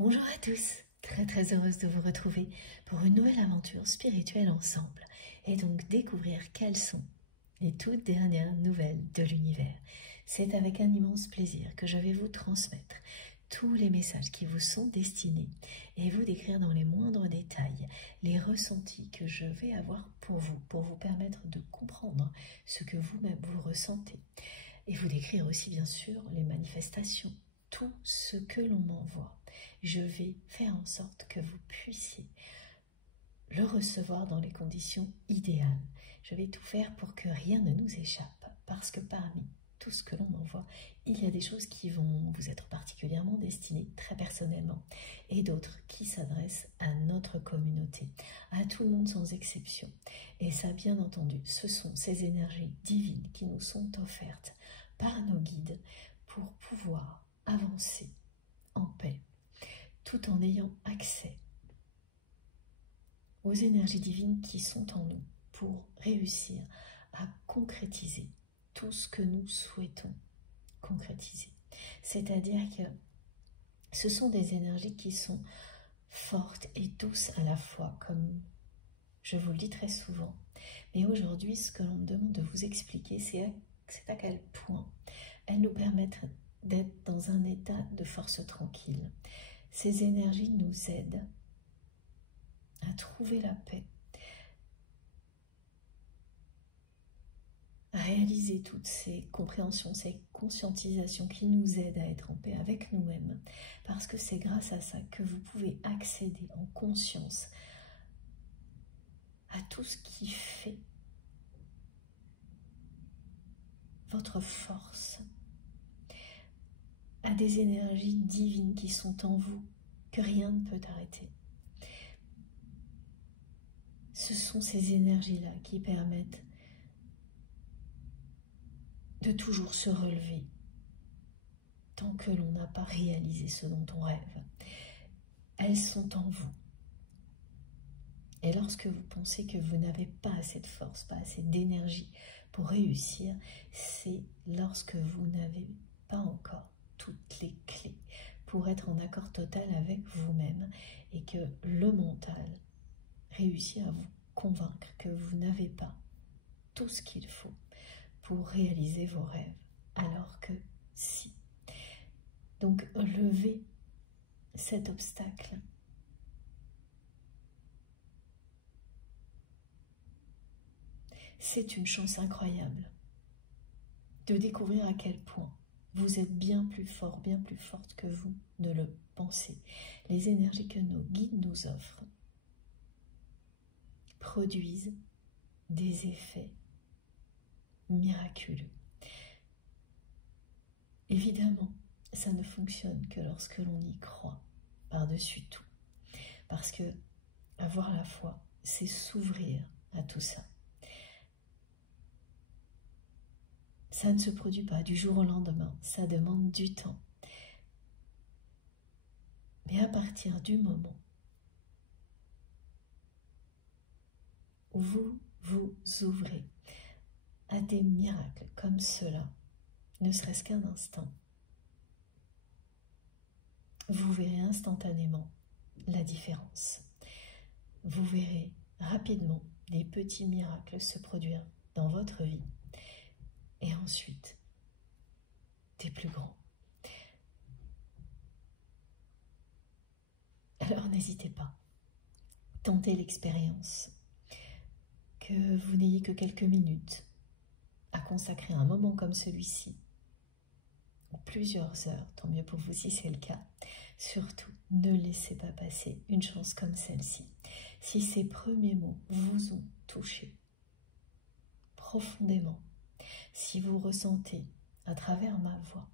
Bonjour à tous, très heureuse de vous retrouver pour une nouvelle aventure spirituelle ensemble et donc découvrir quelles sont les toutes dernières nouvelles de l'univers. C'est avec un immense plaisir que je vais vous transmettre tous les messages qui vous sont destinés et vous décrire dans les moindres détails les ressentis que je vais avoir pour vous permettre de comprendre ce que vous-même vous ressentez et vous décrire aussi bien sûr les manifestations, tout ce que l'on m'envoie. Je vais faire en sorte que vous puissiez le recevoir dans les conditions idéales. Je vais tout faire pour que rien ne nous échappe, parce que parmi tout ce que l'on m'envoie, il y a des choses qui vont vous être particulièrement destinées très personnellement, et d'autres qui s'adressent à notre communauté, à tout le monde sans exception. Et ça, bien entendu, ce sont ces énergies divines qui nous sont offertes par nos guides pour pouvoir avancer en paix, tout en ayant accès aux énergies divines qui sont en nous pour réussir à concrétiser tout ce que nous souhaitons concrétiser. C'est-à-dire que ce sont des énergies qui sont fortes et douces à la fois, comme je vous le dis très souvent. Mais aujourd'hui, ce que l'on me demande de vous expliquer, c'est à quel point elles nous permettent d'être dans un état de force tranquille. Ces énergies nous aident à trouver la paix, à réaliser toutes ces compréhensions, ces conscientisations qui nous aident à être en paix avec nous-mêmes, parce que c'est grâce à ça que vous pouvez accéder en conscience à tout ce qui fait votre force, à des énergies divines qui sont en vous, que rien ne peut arrêter. Ce sont ces énergies-là qui permettent de toujours se relever tant que l'on n'a pas réalisé ce dont on rêve. Elles sont en vous. Et lorsque vous pensez que vous n'avez pas assez de force, pas assez d'énergie pour réussir, c'est lorsque vous n'avez pas encore toutes les clés pour être en accord total avec vous-même et que le mental réussit à vous convaincre que vous n'avez pas tout ce qu'il faut pour réaliser vos rêves, alors que si. Donc levez cet obstacle. C'est une chance incroyable de découvrir à quel point vous êtes bien plus fort, bien plus forte que vous ne le pensez. Les énergies que nos guides nous offrent produisent des effets miraculeux. Évidemment, ça ne fonctionne que lorsque l'on y croit par-dessus tout. Parce que avoir la foi, c'est s'ouvrir à tout ça. Ça ne se produit pas du jour au lendemain, ça demande du temps. Mais à partir du moment où vous vous ouvrez à des miracles comme cela, ne serait-ce qu'un instant, vous verrez instantanément la différence. Vous verrez rapidement des petits miracles se produire dans votre vie et ensuite des plus grands. Alors n'hésitez pas, tentez l'expérience. Que vous n'ayez que quelques minutes à consacrer un moment comme celui-ci, ou plusieurs heures, tant mieux pour vous si c'est le cas. Surtout, ne laissez pas passer une chance comme celle-ci. Si ces premiers mots vous ont touché profondément, si vous ressentez à travers ma voix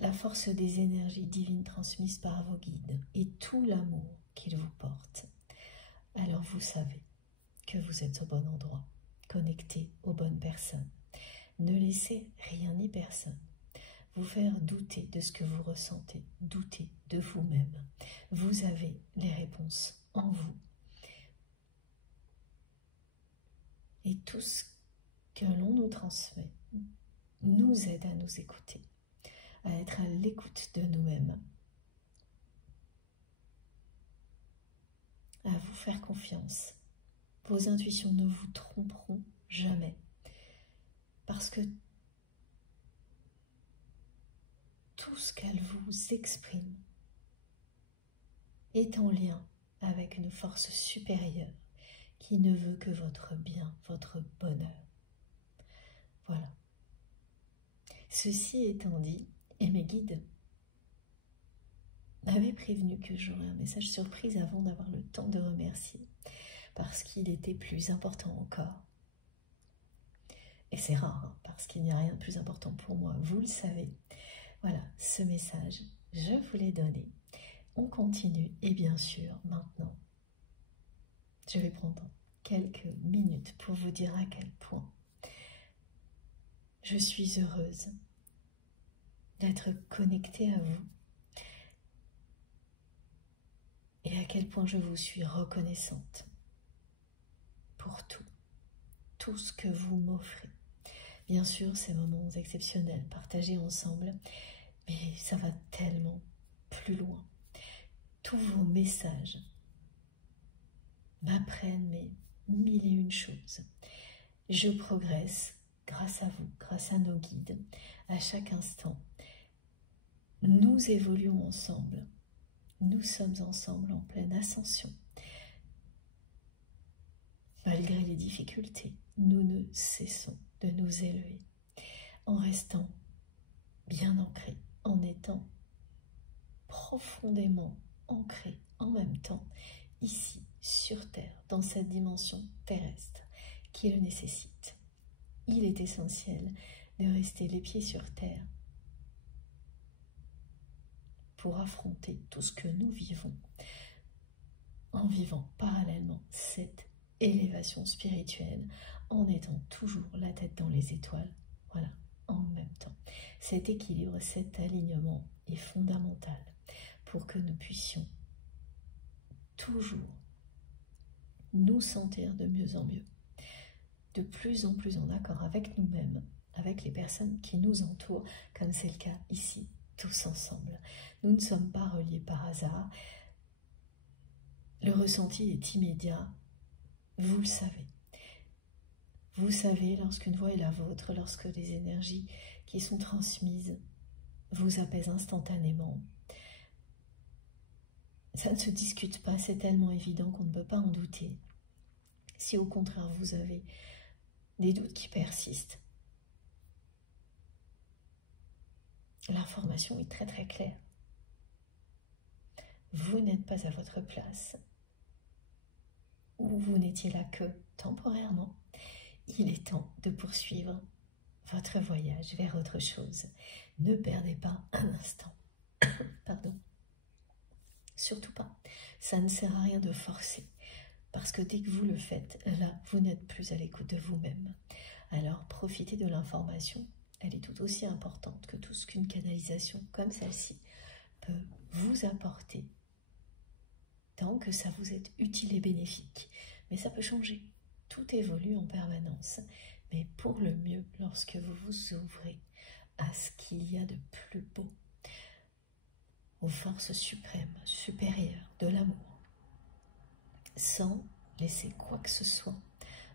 la force des énergies divines transmises par vos guides et tout l'amour qu'ils vous portent, alors vous savez que vous êtes au bon endroit, connecté aux bonnes personnes. Ne laissez rien ni personne vous faire douter de ce que vous ressentez, douter de vous-même. Vous avez les réponses en vous. Et tout ce que l'on nous transmet nous aide à nous écouter, à être à l'écoute de nous-mêmes vous faire confiance. Vos intuitions ne vous tromperont jamais. Parce que tout ce qu'elles vous expriment est en lien avec une force supérieure qui ne veut que votre bien, votre bonheur. Voilà. Ceci étant dit, et mes guides m'avaient prévenu que j'aurais un message surprise avant d'avoir le temps de remercier, parce qu'il était plus important encore. Et c'est rare, hein, parce qu'il n'y a rien de plus important pour moi, vous le savez. Voilà, ce message, je vous l'ai donné. On continue, et bien sûr, maintenant, je vais prendre quelques minutes pour vous dire à quel point je suis heureuse d'être connectée à vous et à quel point je vous suis reconnaissante pour tout ce que vous m'offrez. Bien sûr, ces moments exceptionnels partagés ensemble, mais ça va tellement plus loin. Tous vos messages m'apprennent mais mille et une choses. Je progresse grâce à vous, grâce à nos guides, à chaque instant. Nous évoluons ensemble. Nous sommes ensemble en pleine ascension. Malgré les difficultés, nous ne cessons de nous élever en restant bien ancrés, en étant profondément ancrés en même temps ici sur Terre, dans cette dimension terrestre qui le nécessite. Il est essentiel de rester les pieds sur Terre pour affronter tout ce que nous vivons en vivant parallèlement cette élévation spirituelle, en étant toujours la tête dans les étoiles, voilà, en même temps. Cet équilibre, cet alignement est fondamental pour que nous puissions toujours nous sentir de mieux en mieux, de plus en plus en accord avec nous-mêmes, avec les personnes qui nous entourent, comme c'est le cas ici, tous ensemble. Nous ne sommes pas reliés par hasard. Le ressenti est immédiat, vous le savez. Vous savez lorsqu'une voix est la vôtre, lorsque les énergies qui sont transmises vous apaisent instantanément. Ça ne se discute pas, c'est tellement évident qu'on ne peut pas en douter. Si au contraire vous avez des doutes qui persistent, l'information est très très claire. Vous n'êtes pas à votre place, ou vous n'étiez là que temporairement. Il est temps de poursuivre votre voyage vers autre chose. Ne perdez pas un instant. Pardon. Surtout pas. Ça ne sert à rien de forcer. Parce que dès que vous le faites, là, vous n'êtes plus à l'écoute de vous-même. Alors, profitez de l'information. Elle est tout aussi importante que tout ce qu'une canalisation comme celle-ci peut vous apporter. Tant que ça vous est utile et bénéfique. Mais ça peut changer. Tout évolue en permanence. Mais pour le mieux, lorsque vous vous ouvrez à ce qu'il y a de plus beau, aux forces suprêmes, supérieures de l'amour, sans laisser quoi que ce soit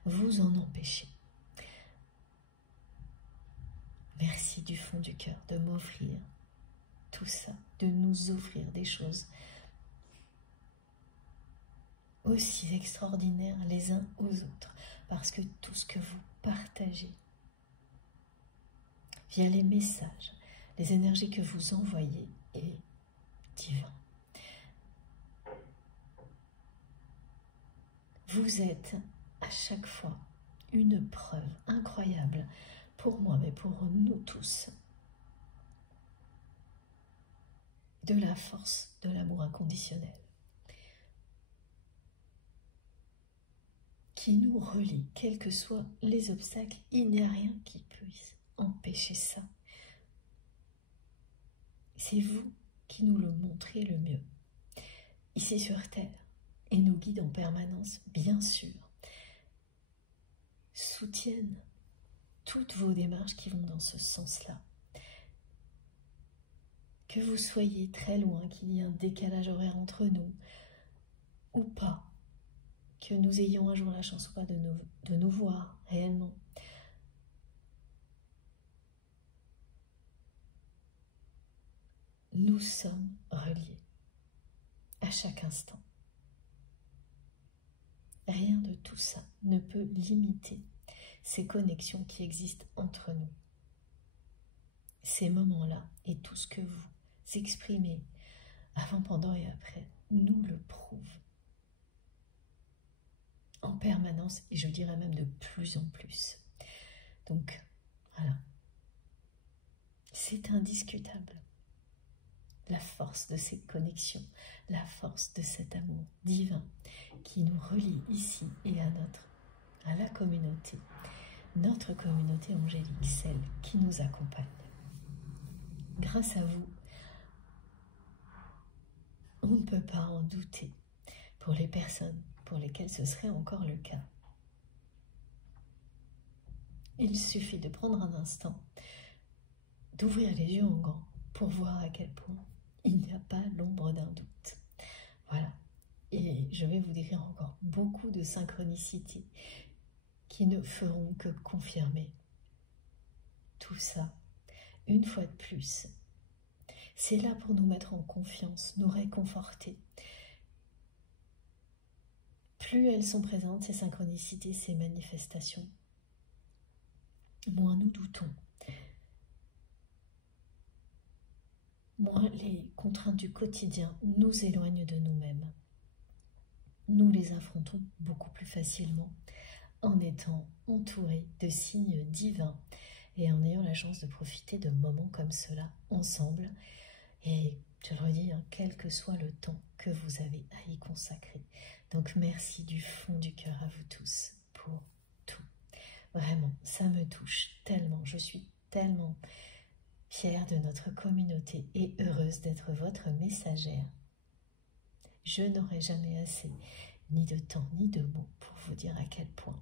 vous en empêcher. Merci du fond du cœur de m'offrir tout ça, de nous offrir des choses aussi extraordinaires les uns aux autres, parce que tout ce que vous partagez via les messages, les énergies que vous envoyez est divin. Vous êtes à chaque fois une preuve incroyable pour moi, mais pour nous tous, de la force de l'amour inconditionnel qui nous relie, quels que soient les obstacles. Il n'y a rien qui puisse empêcher ça. C'est vous qui nous le montrez le mieux, ici sur Terre, et nous guide en permanence, bien sûr, soutiennent toutes vos démarches qui vont dans ce sens-là. Que vous soyez très loin, qu'il y ait un décalage horaire entre nous, ou pas, que nous ayons un jour la chance ou pas de nous voir réellement, nous sommes reliés à chaque instant. Rien de tout ça ne peut limiter ces connexions qui existent entre nous. Ces moments-là et tout ce que vous exprimez avant, pendant et après nous le prouvent en permanence, et je dirais même de plus en plus. Donc voilà, c'est indiscutable. La force de ces connexions, la force de cet amour divin qui nous relie ici et à la communauté, notre communauté angélique, celle qui nous accompagne. Grâce à vous, on ne peut pas en douter pour les personnes pour lesquelles ce serait encore le cas. Il suffit de prendre un instant, d'ouvrir les yeux en grand pour voir à quel point il n'y a pas l'ombre d'un doute. Voilà. Et je vais vous décrire encore beaucoup de synchronicités qui ne feront que confirmer tout ça. Une fois de plus, c'est là pour nous mettre en confiance, nous réconforter. Plus elles sont présentes, ces synchronicités, ces manifestations, moins nous doutons. Moins les contraintes du quotidien nous éloignent de nous-mêmes. Nous les affrontons beaucoup plus facilement en étant entourés de signes divins et en ayant la chance de profiter de moments comme cela ensemble. Et je le redis, quel que soit le temps que vous avez à y consacrer. Donc merci du fond du cœur à vous tous pour tout. Vraiment, ça me touche tellement. Je suis tellement fière de notre communauté et heureuse d'être votre messagère. Je n'aurai jamais assez ni de temps ni de mots pour vous dire à quel point.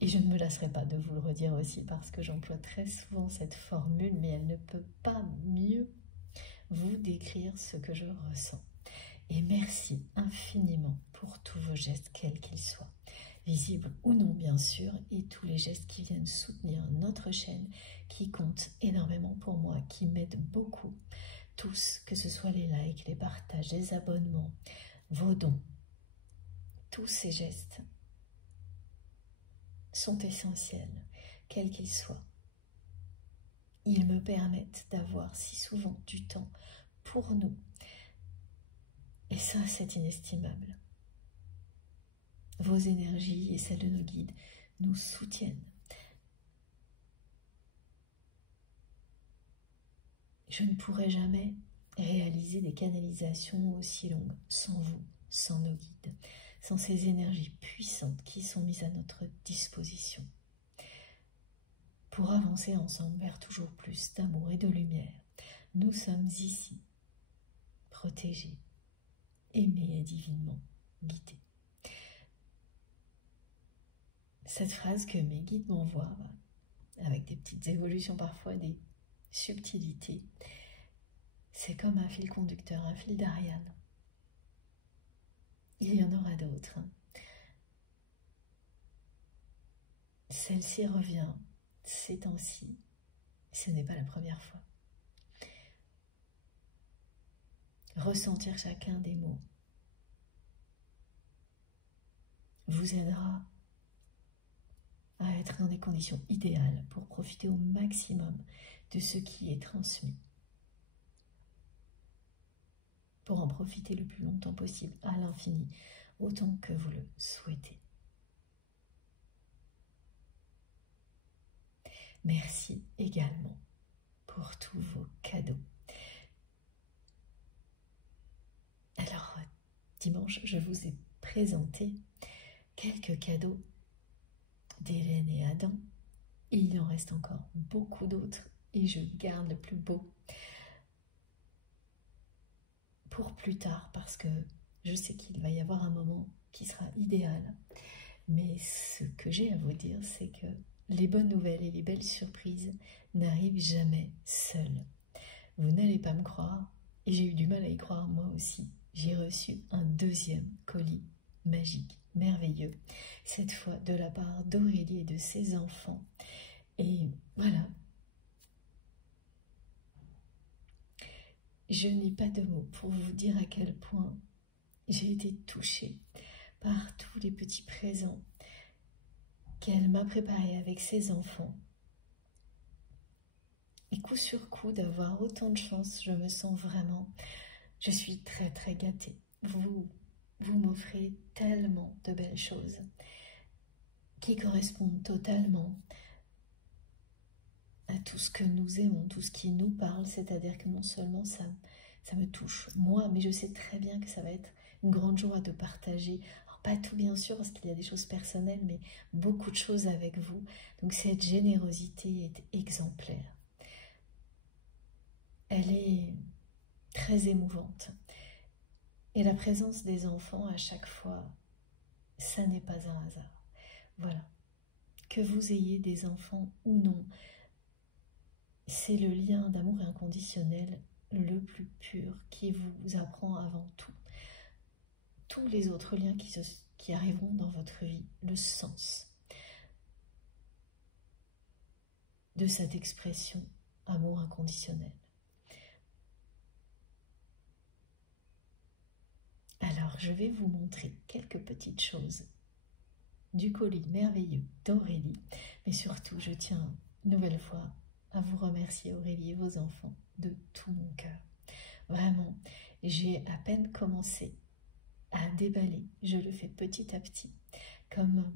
Et je ne me lasserai pas de vous le redire aussi parce que j'emploie très souvent cette formule, mais elle ne peut pas mieux vous décrire ce que je ressens. Et merci infiniment pour tous vos gestes, quels qu'ils soient, visibles ou non bien sûr, et tous les gestes qui viennent soutenir notre chaîne, qui comptent énormément pour moi, qui m'aident beaucoup. Tous, que ce soit les likes, les partages, les abonnements, vos dons, tous ces gestes sont essentiels, quels qu'ils soient. Ils me permettent d'avoir si souvent du temps pour nous. Et ça, c'est inestimable. Vos énergies et celles de nos guides nous soutiennent. Je ne pourrais jamais réaliser des canalisations aussi longues sans vous, sans nos guides, sans ces énergies puissantes qui sont mises à notre disposition pour avancer ensemble vers toujours plus d'amour et de lumière. Nous sommes ici, protégés, aimés et divinement guidés. Cette phrase que mes guides m'envoient, avec des petites évolutions parfois, des subtilités, c'est comme un fil conducteur, un fil d'Ariane. Il y en aura d'autres. Celle-ci revient ces temps-ci. Ce n'est pas la première fois. Ressentir chacun des mots vous aidera à être dans des conditions idéales pour profiter au maximum de ce qui est transmis. Pour en profiter le plus longtemps possible, à l'infini, autant que vous le souhaitez. Merci également pour tous vos cadeaux. Alors, dimanche, je vous ai présenté quelques cadeaux d'Hélène et Adam. Et il en reste encore beaucoup d'autres et je garde le plus beau pour plus tard parce que je sais qu'il va y avoir un moment qui sera idéal. Mais ce que j'ai à vous dire, c'est que les bonnes nouvelles et les belles surprises n'arrivent jamais seules. Vous n'allez pas me croire, et j'ai eu du mal à y croire moi aussi. J'ai reçu un deuxième colis magique, merveilleux, cette fois de la part d'Aurélie et de ses enfants. Et voilà, je n'ai pas de mots pour vous dire à quel point j'ai été touchée par tous les petits présents qu'elle m'a préparés avec ses enfants. Et coup sur coup, d'avoir autant de chance, je me sens vraiment, je suis très très gâtée. Vous m'offrez tellement de belles choses qui correspondent totalement à tout ce que nous aimons, tout ce qui nous parle, c'est-à-dire que non seulement ça me touche, moi, mais je sais très bien que ça va être une grande joie de partager, alors pas tout bien sûr, parce qu'il y a des choses personnelles, mais beaucoup de choses avec vous. Donc cette générosité est exemplaire. Elle est très émouvante. Et la présence des enfants à chaque fois, ça n'est pas un hasard. Voilà. Que vous ayez des enfants ou non, c'est le lien d'amour inconditionnel le plus pur qui vous apprend avant tout. Tous les autres liens qui arriveront dans votre vie, le sens de cette expression amour inconditionnel. Alors, je vais vous montrer quelques petites choses du colis merveilleux d'Aurélie, mais surtout, je tiens une nouvelle fois à vous remercier, Aurélie et vos enfants, de tout mon cœur. Vraiment, j'ai à peine commencé à déballer, je le fais petit à petit, comme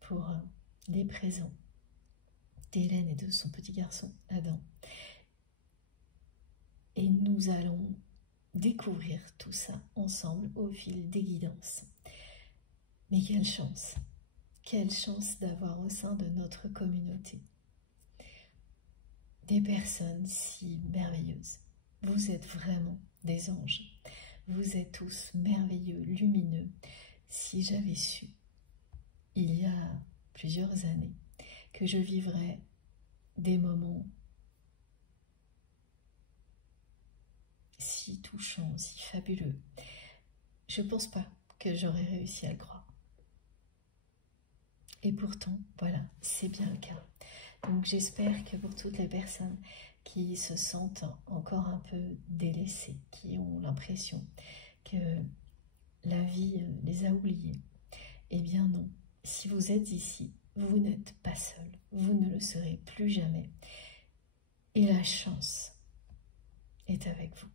pour les présents d'Hélène et de son petit garçon Adam. Et nous allons découvrir tout ça ensemble au fil des guidances. Mais quelle chance d'avoir au sein de notre communauté des personnes si merveilleuses. Vous êtes vraiment des anges. Vous êtes tous merveilleux, lumineux. Si j'avais su, il y a plusieurs années, que je vivrais des moments si touchants, si fabuleux, je ne pense pas que j'aurais réussi à le croire. Et pourtant, voilà, c'est bien le cas. Donc j'espère que pour toutes les personnes qui se sentent encore un peu délaissées, qui ont l'impression que la vie les a oubliées, eh bien non, si vous êtes ici, vous n'êtes pas seul, vous ne le serez plus jamais. Et la chance est avec vous.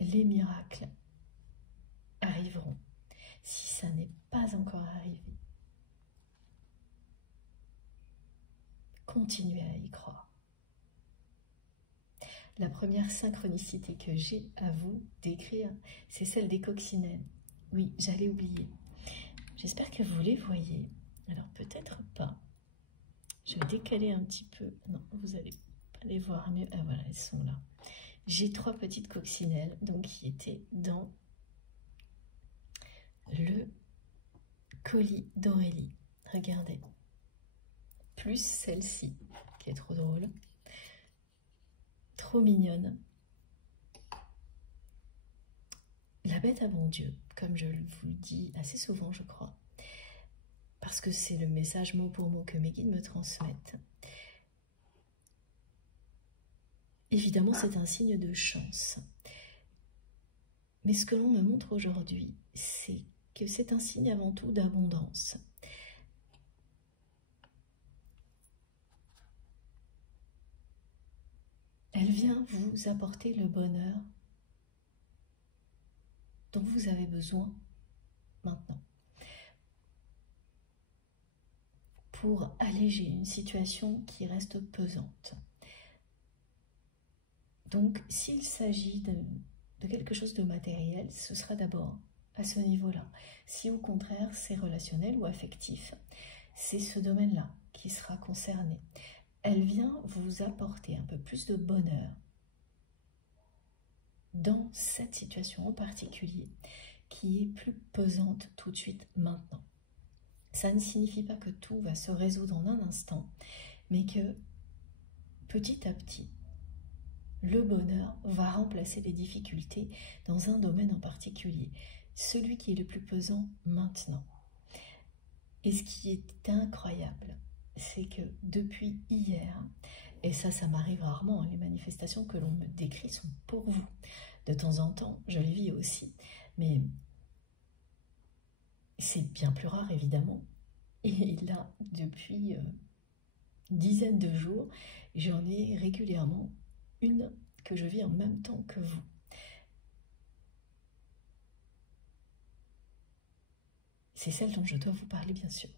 Les miracles arriveront. Si ça n'est pas encore arrivé, continuez à y croire. La première synchronicité que j'ai à vous décrire, c'est celle des coccinelles. Oui, j'allais oublier. J'espère que vous les voyez. Alors peut-être pas. Je vais décaler un petit peu. Non, vous n'allez pas les voir mieux. Ah voilà, elles sont là. J'ai 3 petites coccinelles donc, qui étaient dans le colis d'Aurélie. Regardez. Plus celle-ci, qui est trop drôle. Trop mignonne. La bête à bon Dieu, comme je vous le dis assez souvent, je crois. Parce que c'est le message mot pour mot que mes guides me transmettent. Évidemment, c'est un signe de chance. Mais ce que l'on me montre aujourd'hui, c'est que c'est un signe avant tout d'abondance. Elle vient vous apporter le bonheur dont vous avez besoin maintenant pour alléger une situation qui reste pesante. Donc, s'il s'agit de quelque chose de matériel, ce sera d'abord à ce niveau-là. Si au contraire c'est relationnel ou affectif, c'est ce domaine-là qui sera concerné. Elle vient vous apporter un peu plus de bonheur dans cette situation en particulier qui est plus pesante tout de suite maintenant. Ça ne signifie pas que tout va se résoudre en un instant, mais que petit à petit, le bonheur va remplacer les difficultés dans un domaine en particulier, celui qui est le plus pesant maintenant. Et ce qui est incroyable, c'est que depuis hier, et ça m'arrive rarement, les manifestations que l'on me décrit sont pour vous. De temps en temps, je les vis aussi, mais c'est bien plus rare évidemment. Et là, depuis dizaines de jours, j'en ai régulièrement une que je vis en même temps que vous. C'est celle dont je dois vous parler, bien sûr.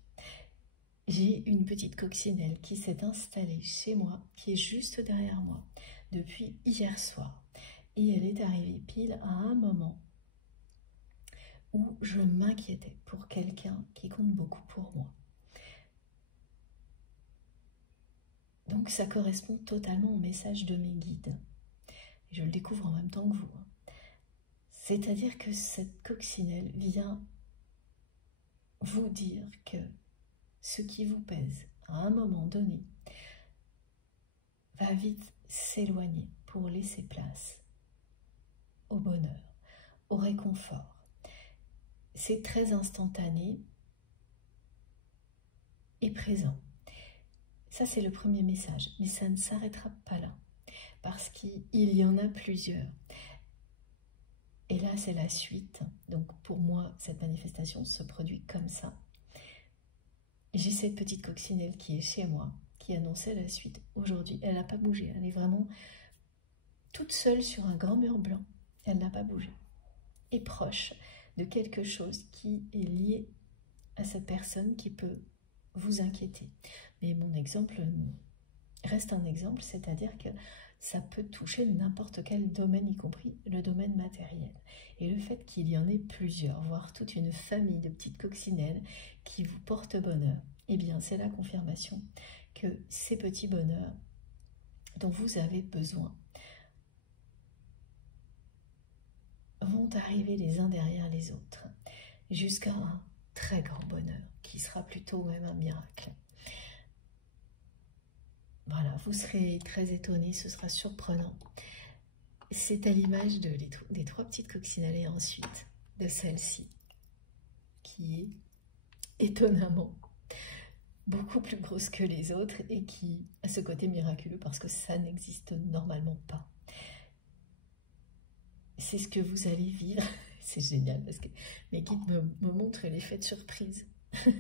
J'ai une petite coccinelle qui s'est installée chez moi, qui est juste derrière moi, depuis hier soir. Et elle est arrivée pile à un moment où je m'inquiétais pour quelqu'un qui compte beaucoup pour moi. Donc ça correspond totalement au message de mes guides. Je le découvre en même temps que vous. C'est-à-dire que cette coccinelle vient vous dire que ce qui vous pèse à un moment donné va vite s'éloigner pour laisser place au bonheur, au réconfort. C'est très instantané et présent. Ça, c'est le premier message, mais ça ne s'arrêtera pas là, parce qu'il y en a plusieurs. Et là, c'est la suite. Donc, pour moi, cette manifestation se produit comme ça. J'ai cette petite coccinelle qui est chez moi, qui annonçait la suite. Aujourd'hui, elle n'a pas bougé. Elle est vraiment toute seule sur un grand mur blanc. Elle n'a pas bougé. Et proche de quelque chose qui est lié à cette personne qui peut vous inquiéter. Mais mon exemple reste un exemple, c'est-à-dire que ça peut toucher n'importe quel domaine, y compris le domaine matériel. Et le fait qu'il y en ait plusieurs, voire toute une famille de petites coccinelles qui vous portent bonheur, eh bien c'est la confirmation que ces petits bonheurs dont vous avez besoin vont arriver les uns derrière les autres, jusqu'à un très grand bonheur, qui sera plutôt même un miracle. Voilà, vous serez très étonnés, ce sera surprenant. C'est à l'image des trois petites coccinelles et ensuite de celle-ci, qui est étonnamment beaucoup plus grosse que les autres et qui a ce côté miraculeux parce que ça n'existe normalement pas. C'est ce que vous allez vivre. C'est génial parce que mes guides me montrent l'effet de surprise.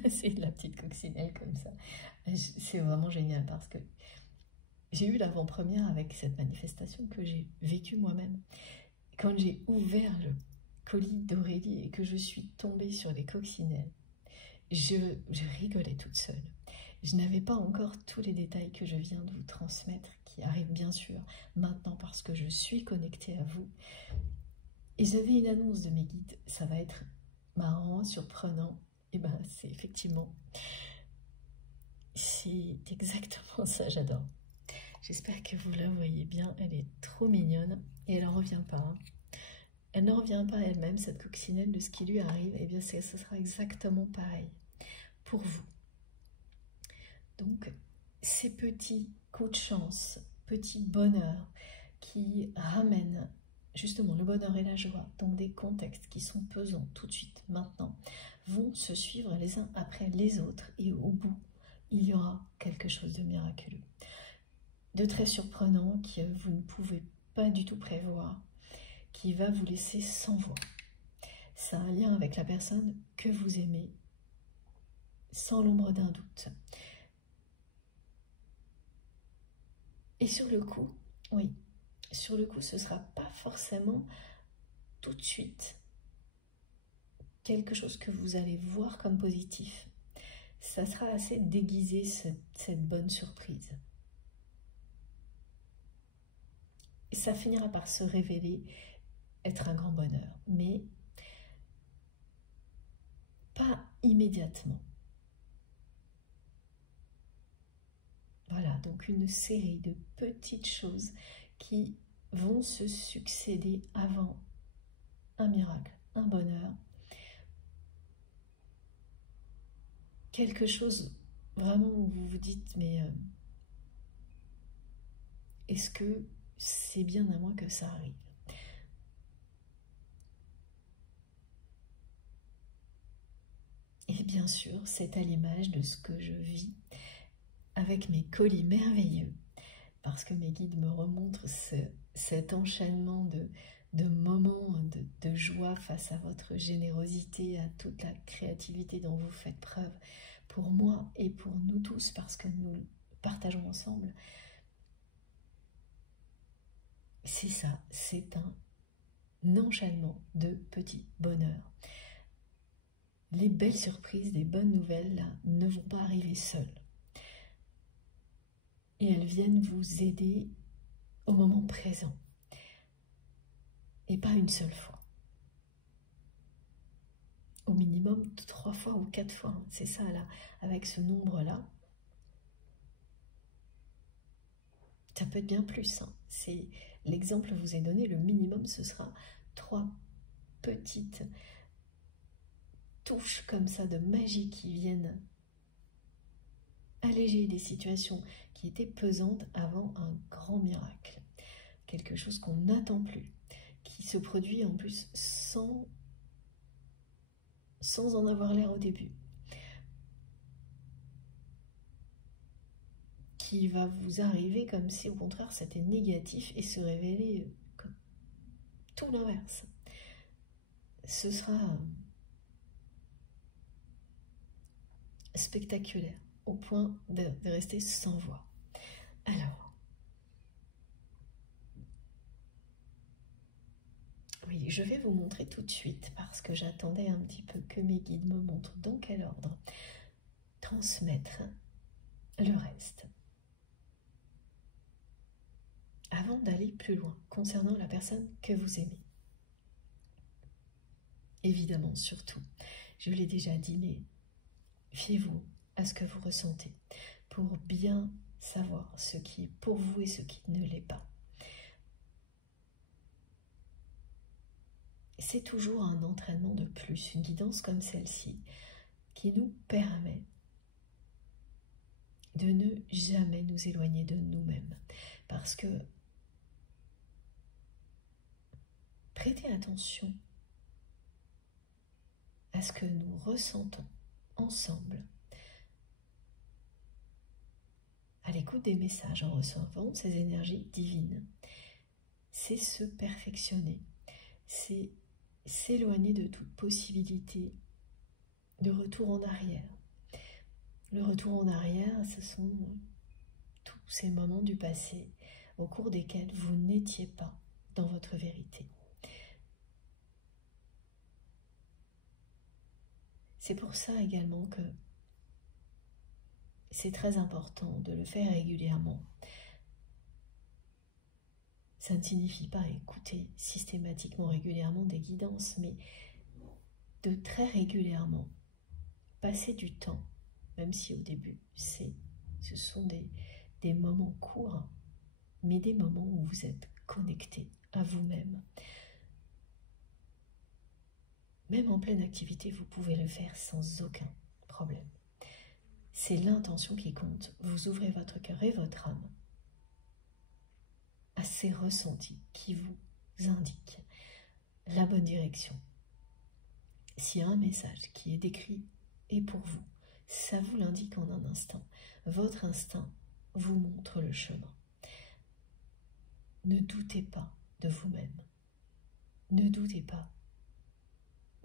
C'est de la petite coccinelle comme ça. C'est vraiment génial parce que j'ai eu l'avant-première avec cette manifestation que j'ai vécue moi-même. Quand j'ai ouvert le colis d'Aurélie et que je suis tombée sur les coccinelles, je rigolais toute seule. Je n'avais pas encore tous les détails que je viens de vous transmettre, qui arrivent bien sûr maintenant parce que je suis connectée à vous. Et j'avais une annonce de mes guides, ça va être marrant, surprenant. Et ben c'est effectivement, c'est exactement ça, j'adore. J'espère que vous la voyez bien, elle est trop mignonne et elle n'en revient pas. Hein. Elle n'en revient pas elle-même, cette coccinelle, de ce qui lui arrive. Et bien ce sera exactement pareil pour vous. Donc ces petits coups de chance, petits bonheurs qui ramènent justement le bonheur et la joie dans des contextes qui sont pesants tout de suite, maintenant, vont se suivre les uns après les autres et au bout, il y aura quelque chose de miraculeux, de très surprenant que vous ne pouvez pas du tout prévoir, qui va vous laisser sans voix. Ça a un lien avec la personne que vous aimez, sans l'ombre d'un doute. Et sur le coup, oui, sur le coup, ce ne sera pas forcément tout de suite quelque chose que vous allez voir comme positif. Ça sera assez déguisé, cette bonne surprise. Et ça finira par se révéler être un grand bonheur, mais pas immédiatement. Voilà, donc une série de petites choses qui vont se succéder avant un miracle, un bonheur, quelque chose vraiment où vous vous dites, mais est-ce que c'est bien à moi que ça arrive. Et bien sûr, c'est à l'image de ce que je vis avec mes colis merveilleux, parce que mes guides me remontrent cet enchaînement de moments de joie face à votre générosité, à toute la créativité dont vous faites preuve pour moi et pour nous tous, parce que nous le partageons ensemble. C'est ça, c'est un enchaînement de petits bonheurs. Les belles surprises, les bonnes nouvelles, là, ne vont pas arriver seules. Et elles viennent vous aider au moment présent. Et pas une seule fois. Au minimum 3 fois ou 4 fois. C'est ça, là, avec ce nombre-là. Ça peut être bien plus. Hein. C'est l'exemple que je vous ai donné, le minimum, ce sera 3 petites touches comme ça de magie qui viennent alléger des situations qui étaient pesantes avant un grand miracle. Quelque chose qu'on n'attend plus, qui se produit en plus sans en avoir l'air au début. Qui va vous arriver comme si au contraire c'était négatif et se révéler comme tout l'inverse. Ce sera spectaculaire, au point de rester sans voix. Alors, oui, je vais vous montrer tout de suite, parce que j'attendais un petit peu que mes guides me montrent dans quel ordre transmettre le reste. Avant d'aller plus loin, concernant la personne que vous aimez. Évidemment, surtout, je l'ai déjà dit, mais fiez-vous à ce que vous ressentez pour bien savoir ce qui est pour vous et ce qui ne l'est pas. C'est toujours un entraînement de plus, une guidance comme celle-ci, qui nous permet de ne jamais nous éloigner de nous-mêmes. Parce que prêtez attention à ce que nous ressentons ensemble, à l'écoute des messages, en recevant ces énergies divines. C'est se perfectionner, c'est s'éloigner de toute possibilité de retour en arrière. Le retour en arrière, ce sont tous ces moments du passé au cours desquels vous n'étiez pas dans votre vérité. C'est pour ça également que c'est très important de le faire régulièrement. Ça ne signifie pas écouter systématiquement, régulièrement des guidances, mais de très régulièrement passer du temps, même si au début ce sont des moments courts, mais des moments où vous êtes connecté à vous-même. Même en pleine activité, vous pouvez le faire sans aucun problème. C'est l'intention qui compte. Vous ouvrez votre cœur et votre âme à ces ressentis qui vous indiquent la bonne direction. S'il y a un message qui est décrit et pour vous, ça vous l'indique en un instant. Votre instinct vous montre le chemin. Ne doutez pas de vous-même. Ne doutez pas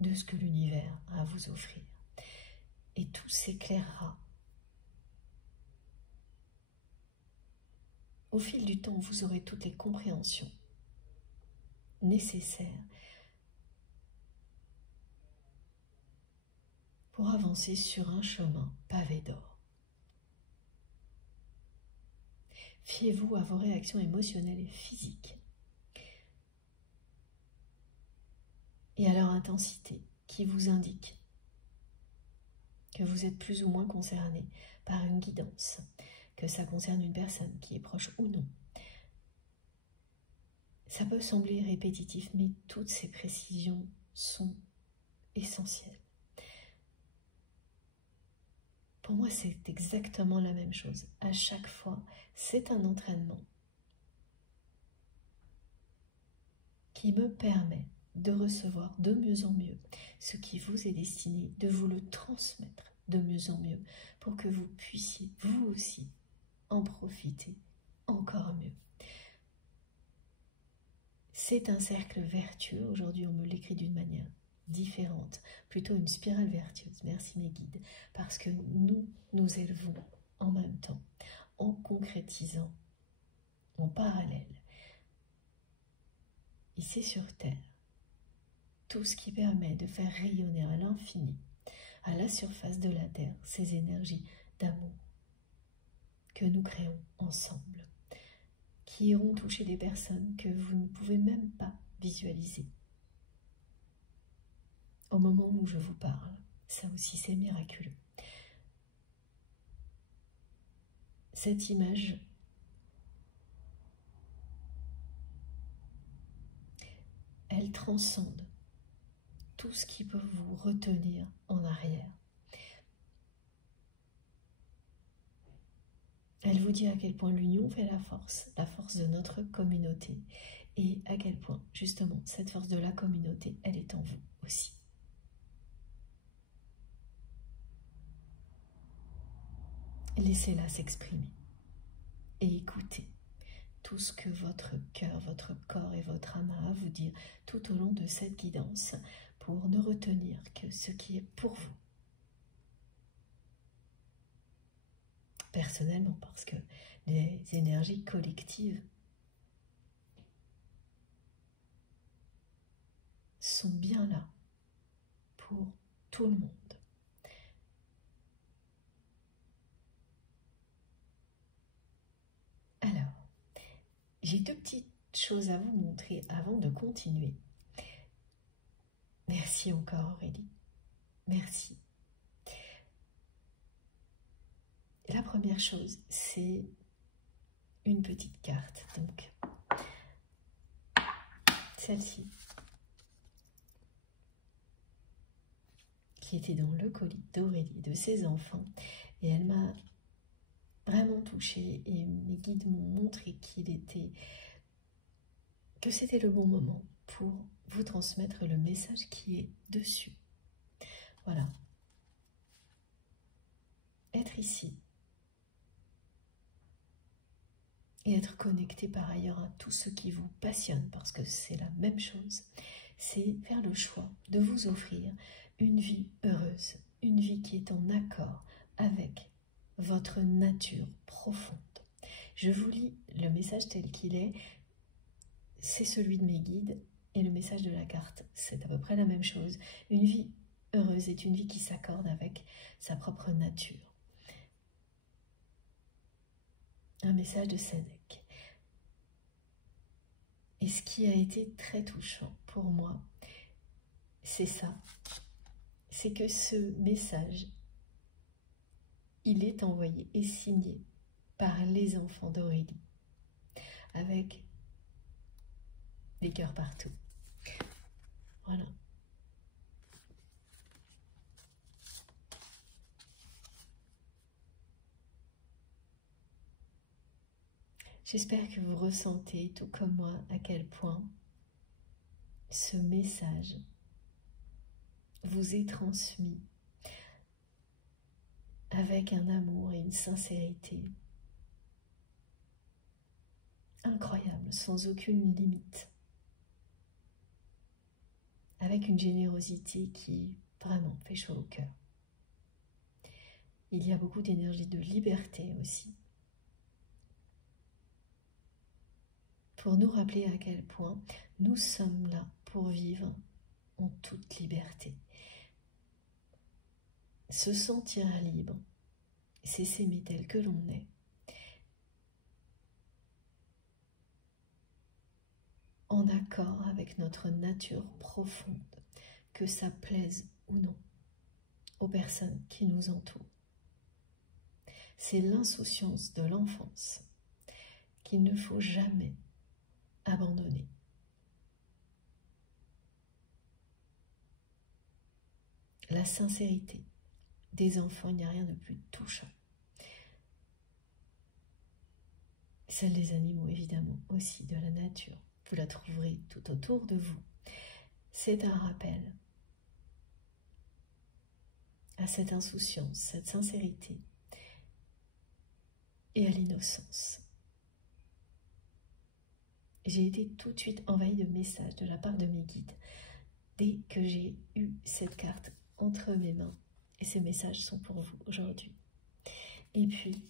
de ce que l'univers a à vous offrir. Et tout s'éclairera. Au fil du temps, vous aurez toutes les compréhensions nécessaires pour avancer sur un chemin pavé d'or. Fiez-vous à vos réactions émotionnelles et physiques et à leur intensité qui vous indique que vous êtes plus ou moins concerné par une guidance, que ça concerne une personne qui est proche ou non. Ça peut sembler répétitif, mais toutes ces précisions sont essentielles. Pour moi, c'est exactement la même chose. À chaque fois, c'est un entraînement qui me permet de recevoir de mieux en mieux ce qui vous est destiné, de vous le transmettre de mieux en mieux pour que vous puissiez, vous aussi, en profiter encore mieux. C'est un cercle vertueux. Aujourd'hui, on me l'écrit d'une manière différente, plutôt une spirale vertueuse. Merci mes guides, parce que nous nous élevons en même temps, en concrétisant, en parallèle, ici sur Terre, tout ce qui permet de faire rayonner à l'infini, à la surface de la Terre, ces énergies d'amour que nous créons ensemble, qui iront toucher des personnes que vous ne pouvez même pas visualiser. Au moment où je vous parle, ça aussi c'est miraculeux. Cette image elle transcende tout ce qui peut vous retenir en arrière. Elle vous dit à quel point l'union fait la force de notre communauté, et à quel point, justement, cette force de la communauté, elle est en vous aussi. Laissez-la s'exprimer et écoutez tout ce que votre cœur, votre corps et votre âme a à vous dire tout au long de cette guidance pour ne retenir que ce qui est pour vous. Personnellement, parce que les énergies collectives sont bien là pour tout le monde. Alors, j'ai deux petites choses à vous montrer avant de continuer. Merci encore Aurélie, merci. La première chose, c'est une petite carte, donc celle-ci, qui était dans le colis d'Aurélie et de ses enfants, et elle m'a vraiment touchée, et mes guides m'ont montré que c'était le bon moment pour vous transmettre le message qui est dessus. Voilà. Être ici et être connecté par ailleurs à tout ce qui vous passionne, parce que c'est la même chose, c'est faire le choix de vous offrir une vie heureuse, une vie qui est en accord avec votre nature profonde. Je vous lis le message tel qu'il est, c'est celui de mes guides, et le message de la carte, c'est à peu près la même chose. Une vie heureuse est une vie qui s'accorde avec sa propre nature. Un message de Sénèque. Et ce qui a été très touchant pour moi, c'est ça. C'est que ce message, il est envoyé et signé par les enfants d'Aurélie, avec des cœurs partout. Voilà. J'espère que vous ressentez, tout comme moi, à quel point ce message vous est transmis avec un amour et une sincérité incroyable, sans aucune limite, avec une générosité qui vraiment fait chaud au cœur. Il y a beaucoup d'énergie de liberté aussi, pour nous rappeler à quel point nous sommes là pour vivre en toute liberté. Se sentir libre, c'est s'aimer tel que l'on est. En accord avec notre nature profonde, que ça plaise ou non aux personnes qui nous entourent. C'est l'insouciance de l'enfance qu'il ne faut jamais abandonner. La sincérité des enfants, il n'y a rien de plus touchant. Celle des animaux, évidemment, aussi, de la nature. vous la trouverez tout autour de vous. C'est un rappel à cette insouciance, cette sincérité et à l'innocence. J'ai été tout de suite envahie de messages de la part de mes guides dès que j'ai eu cette carte entre mes mains. Et ces messages sont pour vous aujourd'hui. Et puis,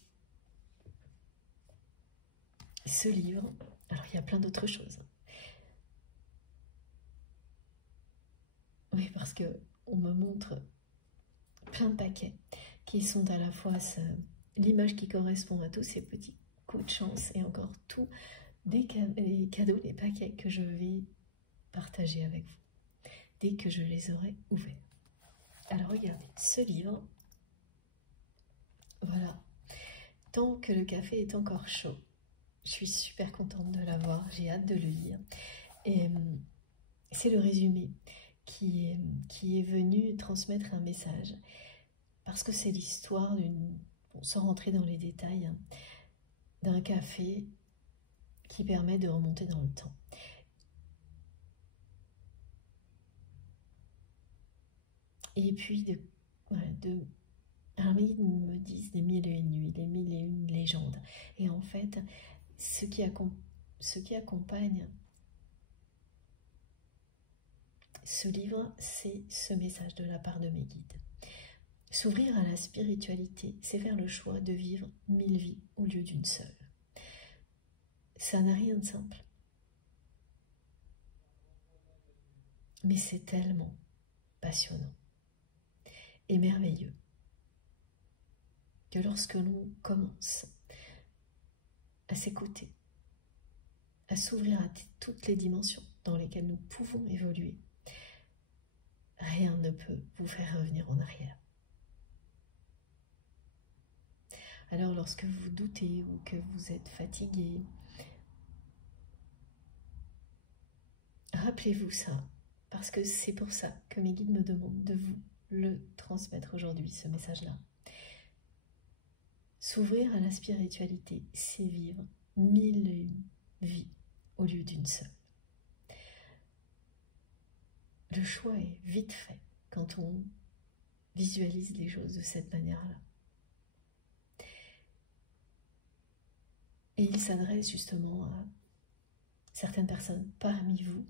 ce livre, alors il y a plein d'autres choses. Oui, parce que on me montre plein de paquets qui sont à la fois l'image qui correspond à tous ces petits coups de chance et encore tous les cadeaux, les paquets que je vais partager avec vous dès que je les aurai ouverts. Alors regardez, ce livre, voilà, tant que le café est encore chaud, je suis super contente de l'avoir, j'ai hâte de le lire. Et c'est le résumé qui est venu transmettre un message, parce que c'est l'histoire sans rentrer dans les détails, hein, d'un café qui permet de remonter dans le temps. Et puis, alors ils me disent des mille et une nuits, des mille et une légendes. Et en fait, ce qui accompagne ce livre, c'est ce message de la part de mes guides. S'ouvrir à la spiritualité, c'est faire le choix de vivre 1000 vies au lieu d'une seule. Ça n'a rien de simple. Mais c'est tellement passionnant et merveilleux que lorsque l'on commence à s'écouter, à s'ouvrir à toutes les dimensions dans lesquelles nous pouvons évoluer, rien ne peut vous faire revenir en arrière. Alors lorsque vous doutez ou que vous êtes fatigué, rappelez-vous ça, parce que c'est pour ça que mes guides me demandent de vous le transmettre aujourd'hui, ce message-là. S'ouvrir à la spiritualité, c'est vivre 1001 vies au lieu d'une seule. Le choix est vite fait quand on visualise les choses de cette manière-là. Et il s'adresse justement à certaines personnes parmi vous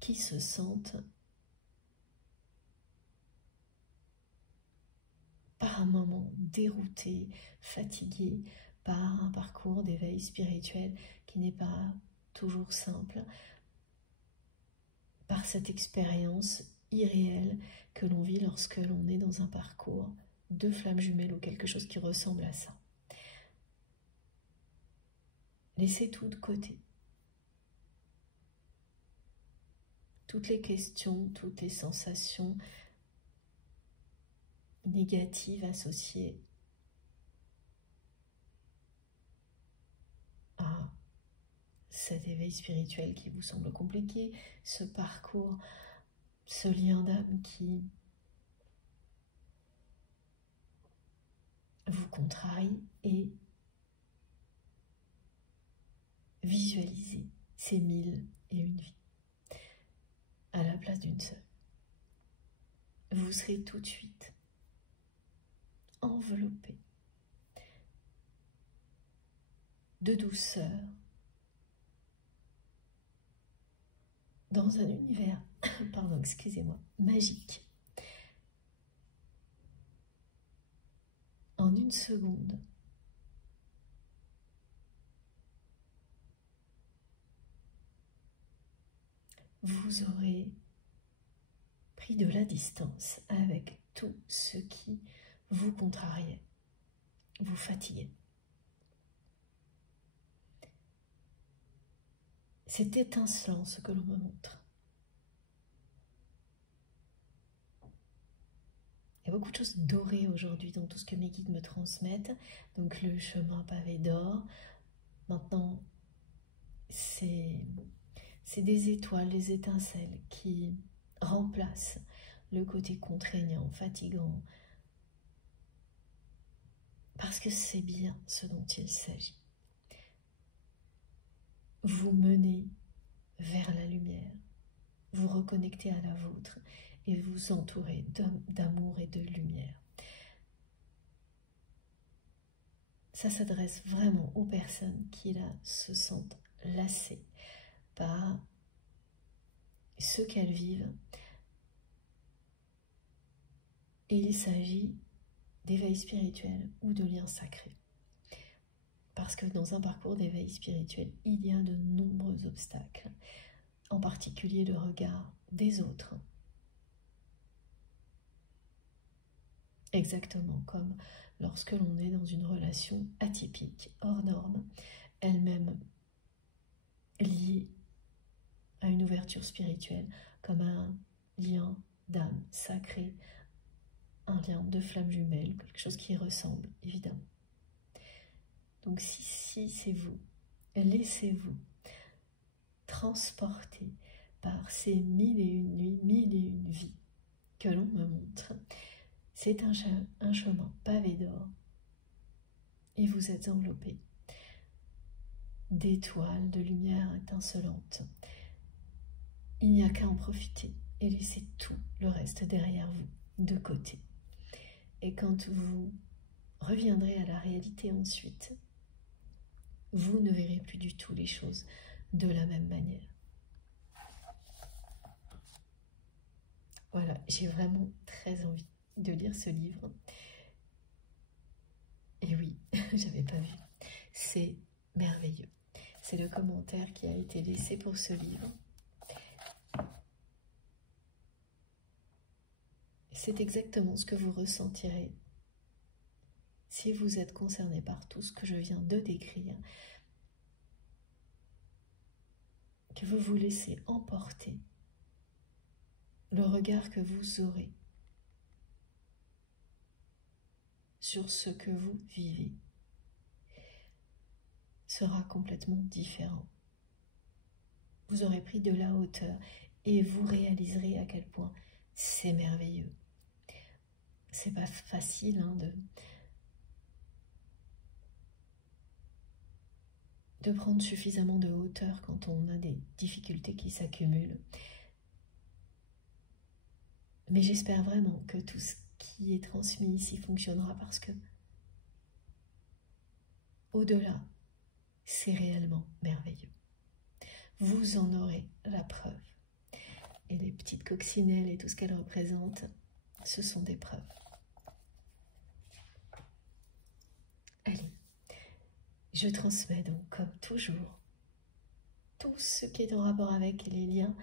qui se sentent par un moment déroutées, fatiguées par un parcours d'éveil spirituel qui n'est pas toujours simple, par cette expérience irréelle que l'on vit lorsque l'on est dans un parcours de flammes jumelles ou quelque chose qui ressemble à ça. Laissez tout de côté. Toutes les questions, toutes les sensations négatives associées à cet éveil spirituel qui vous semble compliqué, ce parcours, ce lien d'âme qui vous contrarie, et visualisez ces 1001 vies à la place d'une seule. Vous serez tout de suite enveloppé de douceur dans un univers, pardon, excusez-moi, magique. En une seconde, vous aurez pris de la distance avec tout ce qui vous contrariait, vous fatiguait. C'est étincelant ce que l'on me montre. Il y a beaucoup de choses dorées aujourd'hui dans tout ce que mes guides me transmettent. Donc le chemin pavé d'or. Maintenant, c'est des étoiles, des étincelles qui remplacent le côté contraignant, fatigant. Parce que c'est bien ce dont il s'agit. vous mener vers la lumière, vous reconnecter à la vôtre et vous entourer d'amour et de lumière. Ça s'adresse vraiment aux personnes qui là se sentent lassées par ce qu'elles vivent. Et il s'agit d'éveil spirituel ou de lien sacré. Parce que dans un parcours d'éveil spirituel, il y a de nombreux obstacles, en particulier le regard des autres. Exactement comme lorsque l'on est dans une relation atypique, hors norme, elle-même liée à une ouverture spirituelle, comme un lien d'âme sacrée, un lien de flamme jumelle, quelque chose qui ressemble, évidemment. Donc si c'est vous, laissez-vous transporter par ces 1001 nuits, 1001 vies que l'on me montre. C'est un chemin pavé d'or et vous êtes enveloppé d'étoiles, de lumière étincelante. Il n'y a qu'à en profiter et laisser tout le reste derrière vous, de côté. Et quand vous reviendrez à la réalité ensuite, vous ne verrez plus du tout les choses de la même manière. Voilà, j'ai vraiment très envie de lire ce livre. Et oui, j'avais pas vu. C'est merveilleux. C'est le commentaire qui a été laissé pour ce livre. C'est exactement ce que vous ressentirez si vous êtes concerné par tout ce que je viens de décrire, que vous vous laissez emporter. Le regard que vous aurez sur ce que vous vivez sera complètement différent. Vous aurez pris de la hauteur et vous réaliserez à quel point c'est merveilleux. C'est pas facile de prendre suffisamment de hauteur quand on a des difficultés qui s'accumulent. Mais j'espère vraiment que tout ce qui est transmis ici fonctionnera parce que au-delà, c'est réellement merveilleux. Vous en aurez la preuve. Et les petites coccinelles et tout ce qu'elles représentent, ce sont des preuves. Allez, je transmets donc comme toujours tout ce qui est en rapport avec les liens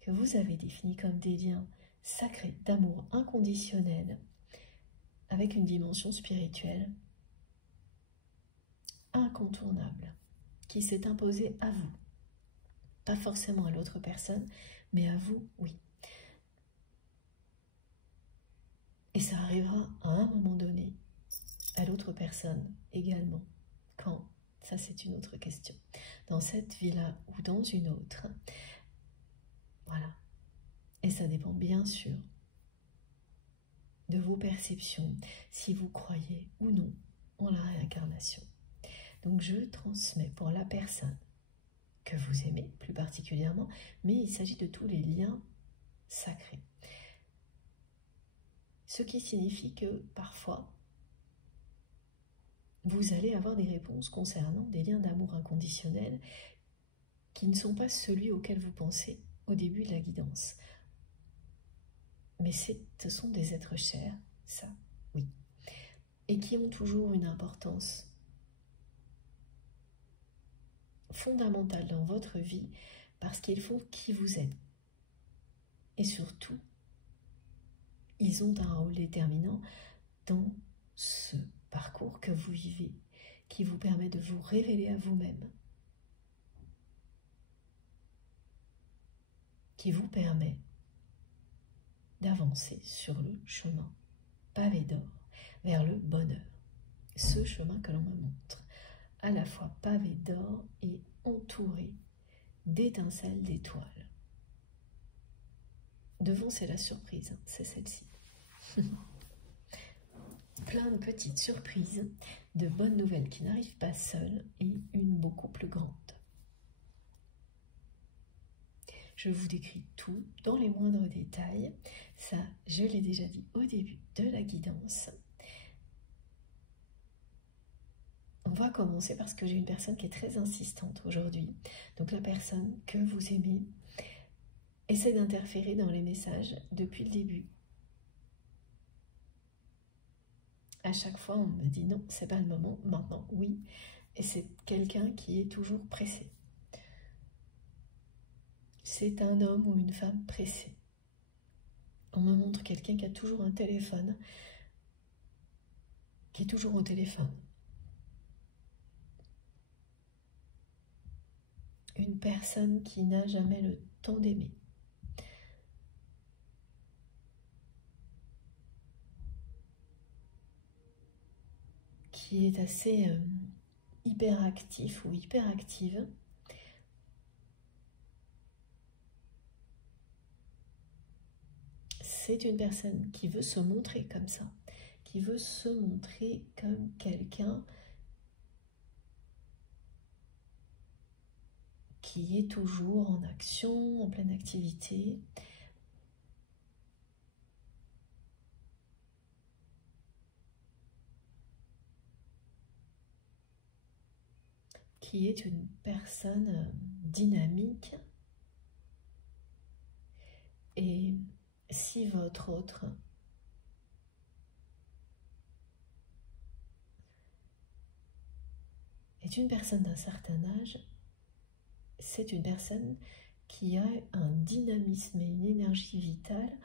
que vous avez définis comme des liens sacrés d'amour inconditionnel avec une dimension spirituelle incontournable qui s'est imposée à vous. Pas forcément à l'autre personne, mais à vous, oui. Et ça arrivera à un moment donné à l'autre personne également. Quand? Ça, c'est une autre question. Dans cette vie-là ou dans une autre. Voilà. Et ça dépend bien sûr de vos perceptions, si vous croyez ou non en la réincarnation. Donc je transmets pour la personne que vous aimez plus particulièrement, mais il s'agit de tous les liens sacrés. Ce qui signifie que parfois, vous allez avoir des réponses concernant des liens d'amour inconditionnel qui ne sont pas celui auquel vous pensez au début de la guidance. Mais ce sont des êtres chers, ça, oui, et qui ont toujours une importance fondamentale dans votre vie parce qu'ils font qui vous êtes. Et surtout, ils ont un rôle déterminant dans ce parcours que vous vivez, qui vous permet de vous révéler à vous-même, qui vous permet d'avancer sur le chemin pavé d'or vers le bonheur. Ce chemin que l'on me montre, à la fois pavé d'or et entouré d'étincelles d'étoiles. Devant, c'est la surprise, c'est celle-ci. Plein de petites surprises, de bonnes nouvelles qui n'arrivent pas seules et une beaucoup plus grande. Je vous décris tout dans les moindres détails. Ça, je l'ai déjà dit au début de la guidance. On va commencer parce que j'ai une personne qui est très insistante aujourd'hui. Donc la personne que vous aimez essaie d'interférer dans les messages depuis le début. À chaque fois, on me dit non, c'est pas le moment, maintenant oui. Et c'est quelqu'un qui est toujours pressé. C'est un homme ou une femme pressé. On me montre quelqu'un qui a toujours un téléphone, qui est toujours au téléphone. Une personne qui n'a jamais le temps d'aimer. Qui est assez hyperactif ou hyperactive. C'est une personne qui veut se montrer comme ça, qui veut se montrer comme quelqu'un qui est toujours en action, en pleine activité. Qui est une personne dynamique. Et si votre autre est une personne d'un certain âge, c'est une personne qui a un dynamisme et une énergie vitale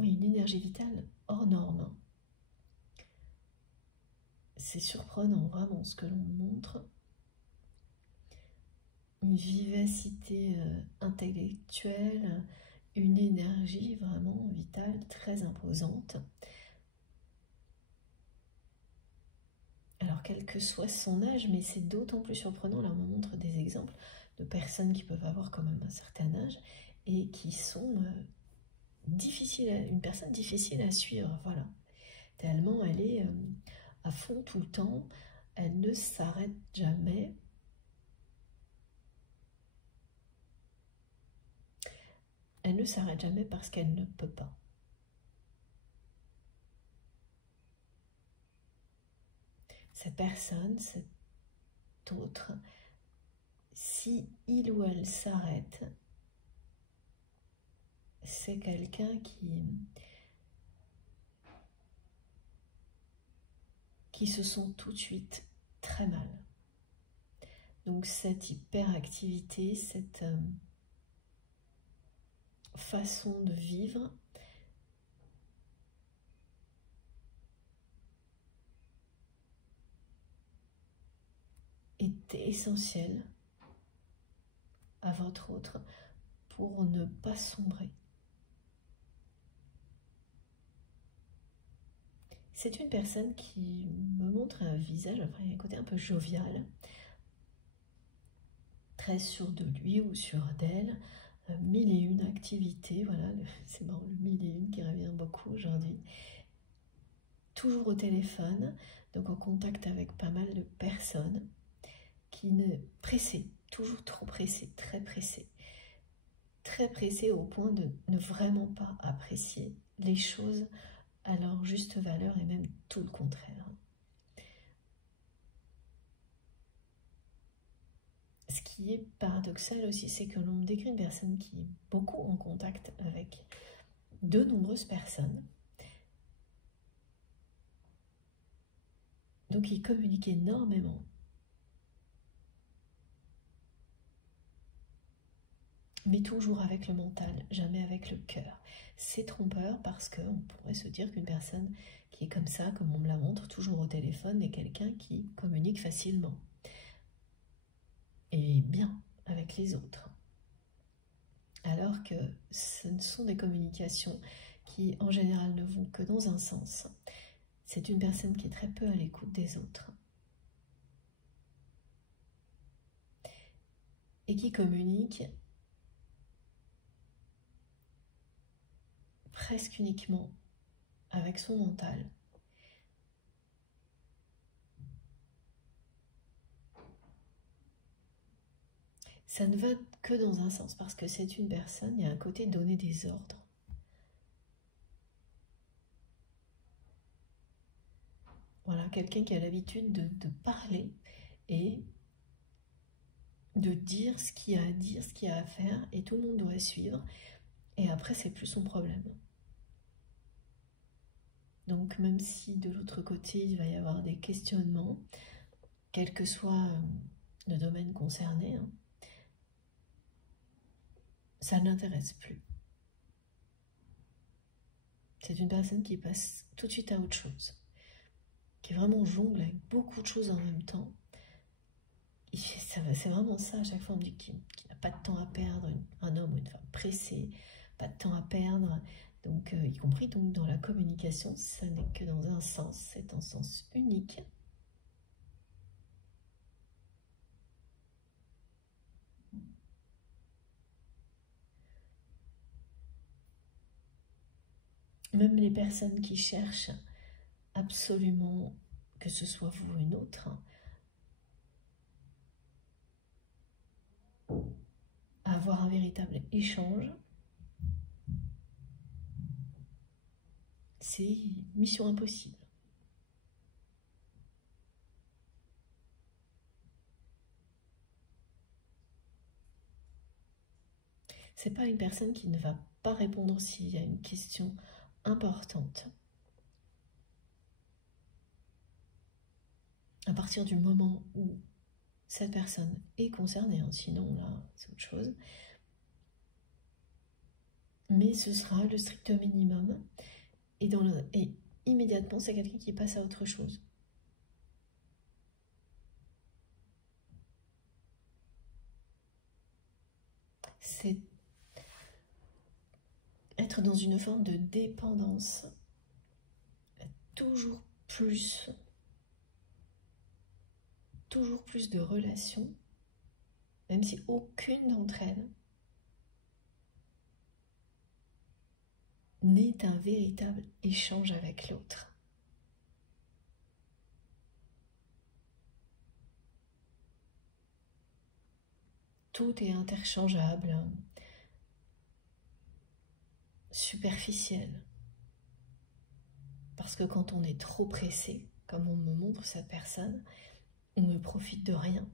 une énergie vitale hors norme. C'est surprenant vraiment ce que l'on montre. Une vivacité intellectuelle, une énergie vraiment vitale très imposante. Alors quel que soit son âge, mais c'est d'autant plus surprenant, là on me montre des exemples de personnes qui peuvent avoir quand même un certain âge et qui sont une personne difficile à suivre, voilà. Tellement elle est à fond tout le temps, elle ne s'arrête jamais. Elle ne s'arrête jamais parce qu'elle ne peut pas. Cette personne, cet autre, si il ou elle s'arrête, c'est quelqu'un qui se sent tout de suite très mal. Donc cette hyperactivité, cette façon de vivre est essentielle à votre autre pour ne pas sombrer. C'est une personne qui me montre un visage, enfin, un côté un peu jovial, très sûr de lui ou sûr d'elle, mille et une activités, voilà, c'est marrant, le mille et une qui revient beaucoup aujourd'hui. Toujours au téléphone, donc en contact avec pas mal de personnes, qui ne pressé, toujours trop pressé, très pressé au point de ne vraiment pas apprécier les choses à leur juste valeur et même tout le contraire. Ce qui est paradoxal aussi, c'est que l'on décrit une personne qui est beaucoup en contact avec de nombreuses personnes, donc il communique énormément, mais toujours avec le mental, jamais avec le cœur. C'est trompeur parce qu'on pourrait se dire qu'une personne qui est comme ça, comme on me la montre, toujours au téléphone, est quelqu'un qui communique facilement et bien avec les autres. Alors que ce ne sont des communications qui en général ne vont que dans un sens. C'est une personne qui est très peu à l'écoute des autres et qui communique presque uniquement avec son mental. ça ne va que dans un sens, parce que c'est une personne, il y a un côté donner des ordres. Voilà, quelqu'un qui a l'habitude de parler et de dire ce qu'il y a à dire, ce qu'il y a à faire, et tout le monde doit suivre, et après c'est plus son problème. Donc même si de l'autre côté il va y avoir des questionnements, quel que soit le domaine concerné, hein, ça ne l'intéresse plus. C'est une personne qui passe tout de suite à autre chose, qui vraiment jongle avec beaucoup de choses en même temps. C'est vraiment ça, à chaque fois on me dit qu'il n'a pas de temps à perdre, un homme ou une femme pressée, pas de temps à perdre, donc y compris donc dans la communication, ça n'est que dans un sens, c'est un sens unique. Même les personnes qui cherchent absolument, que ce soit vous ou une autre, à avoir un véritable échange, c'est mission impossible. C'est pas une personne qui ne va pas répondre s'il y a une question importante. À partir du moment où cette personne est concernée, hein, sinon là c'est autre chose, mais ce sera le strict minimum, et immédiatement c'est quelqu'un qui passe à autre chose. C'est être dans une forme de dépendance, toujours plus de relations, même si aucune d'entre elles n'est un véritable échange avec l'autre. Tout est interchangeable, superficiel. Parce que quand on est trop pressé, comme on me montre cette personne, on ne profite de rien.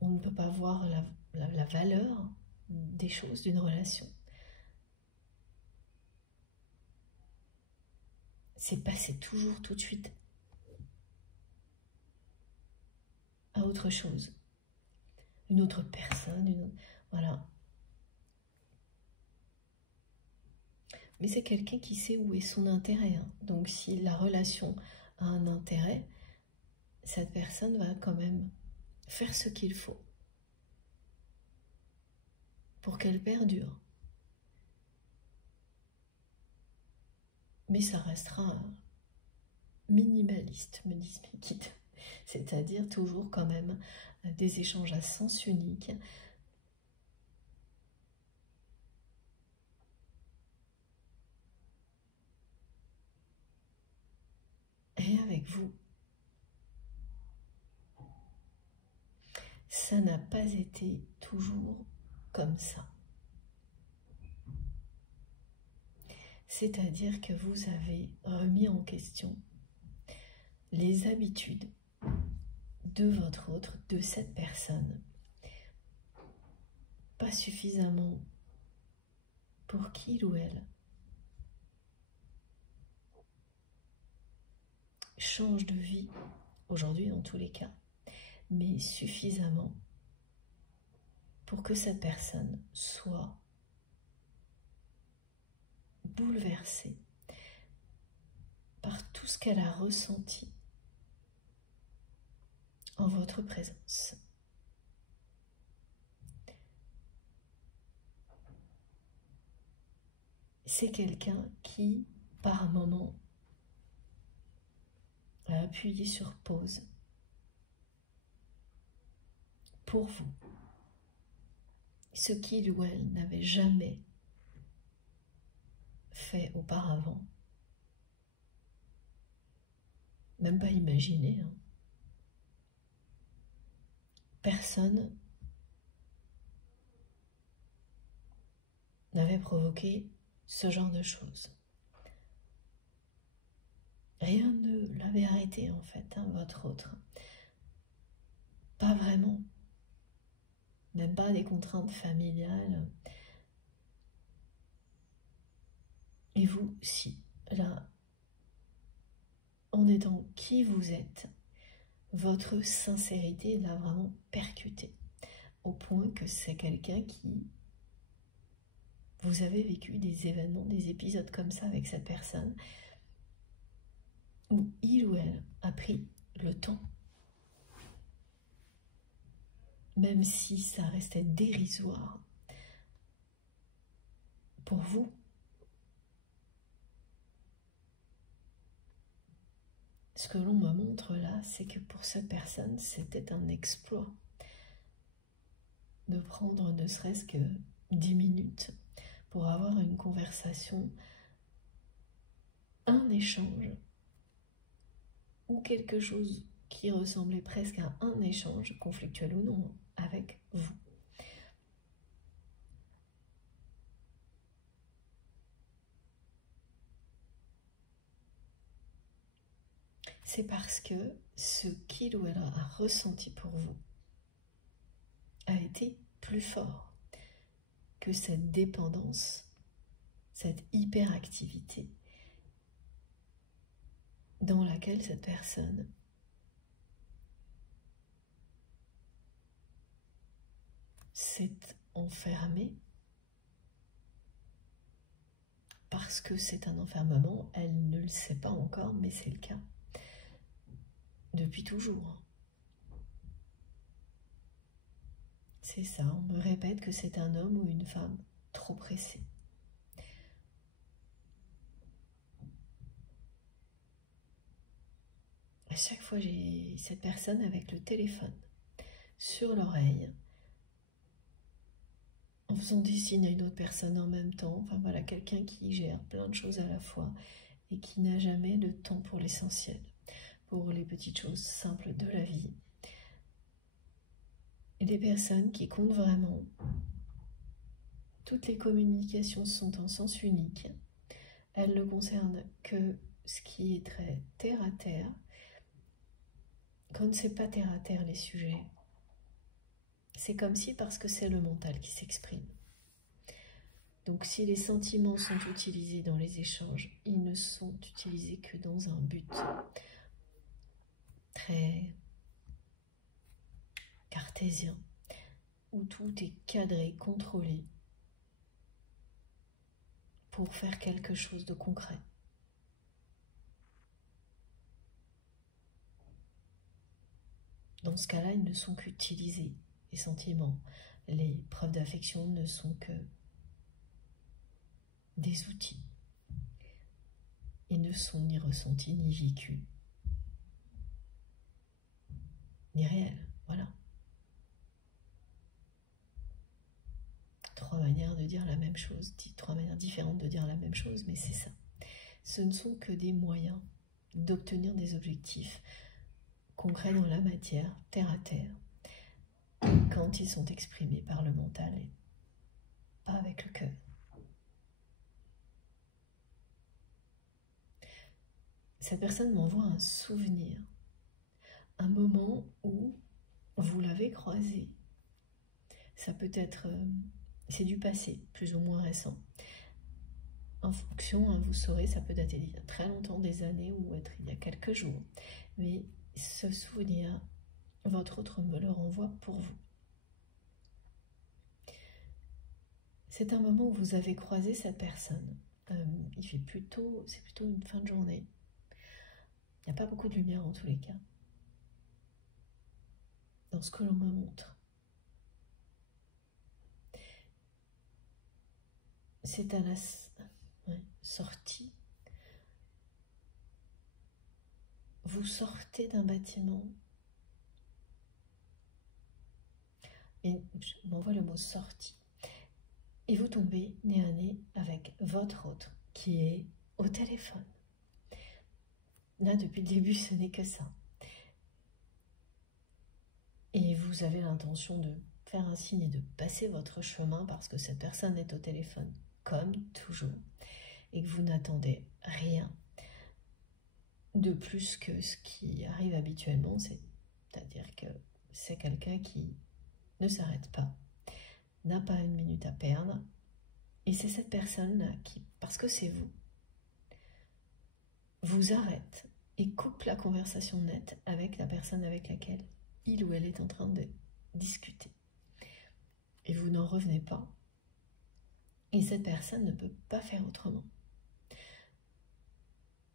On ne peut pas voir la valeur des choses d'une relation. C'est passer toujours tout de suite à autre chose. Une autre personne, voilà. Mais c'est quelqu'un qui sait où est son intérêt, hein. Donc si la relation a un intérêt, cette personne va quand même faire ce qu'il faut pour qu'elle perdure. Mais ça restera minimaliste, me disent mes guides. C'est-à-dire toujours quand même des échanges à sens unique. Et avec vous, ça n'a pas été toujours comme ça. C'est-à-dire que vous avez remis en question les habitudes de votre autre, de cette personne, pas suffisamment pour qu'il ou elle change de vie, aujourd'hui dans tous les cas, mais suffisamment pour que cette personne soit bouleversée par tout ce qu'elle a ressenti en votre présence. C'est quelqu'un qui, par moment, a appuyé sur pause pour vous, ce qu'il ou elle n'avait jamais fait auparavant, même pas imaginé, hein. personne n'avait provoqué ce genre de choses. Rien ne l'avait arrêté en fait, hein, votre autre. Pas vraiment. Même pas des contraintes familiales. Et vous, si. Là, en étant qui vous êtes, votre sincérité l'a vraiment percuté. Au point que c'est quelqu'un qui... Vous avez vécu des événements, des épisodes comme ça avec cette personne, où il ou elle a pris le temps, même si ça restait dérisoire, pour vous. Ce que l'on me montre là, c'est que pour cette personne, c'était un exploit de prendre ne serait-ce que 10 minutes pour avoir une conversation, un échange, ou quelque chose qui ressemblait presque à un échange, conflictuel ou non, avec vous. C'est parce que ce qu'il ou elle a ressenti pour vous a été plus fort que cette dépendance, cette hyperactivité dans laquelle cette personne s'est enfermée parce que c'est un enfermement, elle ne le sait pas encore, mais c'est le cas depuis toujours. C'est ça, on me répète que c'est un homme ou une femme trop pressé. À chaque fois, j'ai cette personne avec le téléphone sur l'oreille, en faisant des signes à une autre personne en même temps. Enfin voilà, quelqu'un qui gère plein de choses à la fois et qui n'a jamais le temps pour l'essentiel, pour les petites choses simples de la vie. Et les personnes qui comptent vraiment, toutes les communications sont en sens unique. Elles ne concernent que ce qui est très terre à terre. Quand c'est pas terre à terre les sujets, c'est comme si, parce que c'est le mental qui s'exprime. Donc si les sentiments sont utilisés dans les échanges, ils ne sont utilisés que dans un but très cartésien, où tout est cadré, contrôlé, pour faire quelque chose de concret. Dans ce cas-là, ils ne sont qu'utilisés. Les sentiments, les preuves d'affection ne sont que des outils. Ils ne sont ni ressentis, ni vécus, ni réels. Voilà. 3 manières de dire la même chose, 3 manières différentes de dire la même chose, mais c'est ça. Ce ne sont que des moyens d'obtenir des objectifs concrets dans la matière, terre à terre, quand ils sont exprimés par le mental et pas avec le cœur. Cette personne m'envoie un souvenir, un moment où vous l'avez croisé. Ça peut être, c'est du passé, plus ou moins récent. En fonction, vous saurez, ça peut dater d'il y a très longtemps, des années, ou être il y a quelques jours. Mais ce souvenir, votre autre me le renvoie pour vous. C'est un moment où vous avez croisé cette personne. Il fait c'est plutôt une fin de journée. Il n'y a pas beaucoup de lumière en tous les cas, dans ce que l'on me montre. C'est à la sortie. Vous sortez d'un bâtiment. Et je m'envoie le mot sortie. Et vous tombez nez à nez avec votre autre qui est au téléphone. Là, depuis le début, ce n'est que ça. et vous avez l'intention de faire un signe et de passer votre chemin parce que cette personne est au téléphone, comme toujours, et que vous n'attendez rien de plus que ce qui arrive habituellement, c'est-à-dire que c'est quelqu'un qui ne s'arrête pas, n'a pas une minute à perdre, et c'est cette personne-là qui, parce que c'est vous arrête et coupe la conversation nette avec la personne avec laquelle il ou elle est en train de discuter. Et vous n'en revenez pas, et cette personne ne peut pas faire autrement.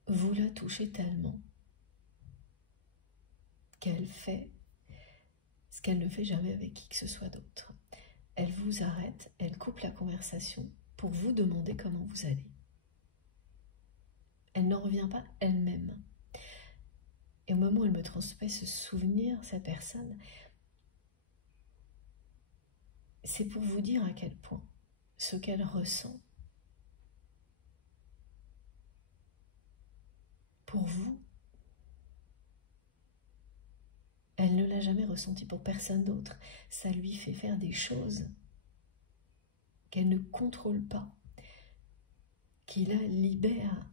Vous la touchez tellement qu'elle fait ce qu'elle ne fait jamais avec qui que ce soit d'autre. Elle vous arrête, elle coupe la conversation pour vous demander comment vous allez. Elle n'en revient pas elle-même. Et au moment où elle me transmet ce souvenir, cette personne, c'est pour vous dire à quel point ce qu'elle ressent, pour vous, elle ne l'a jamais ressenti pour personne d'autre. Ça lui fait faire des choses qu'elle ne contrôle pas, qui la libère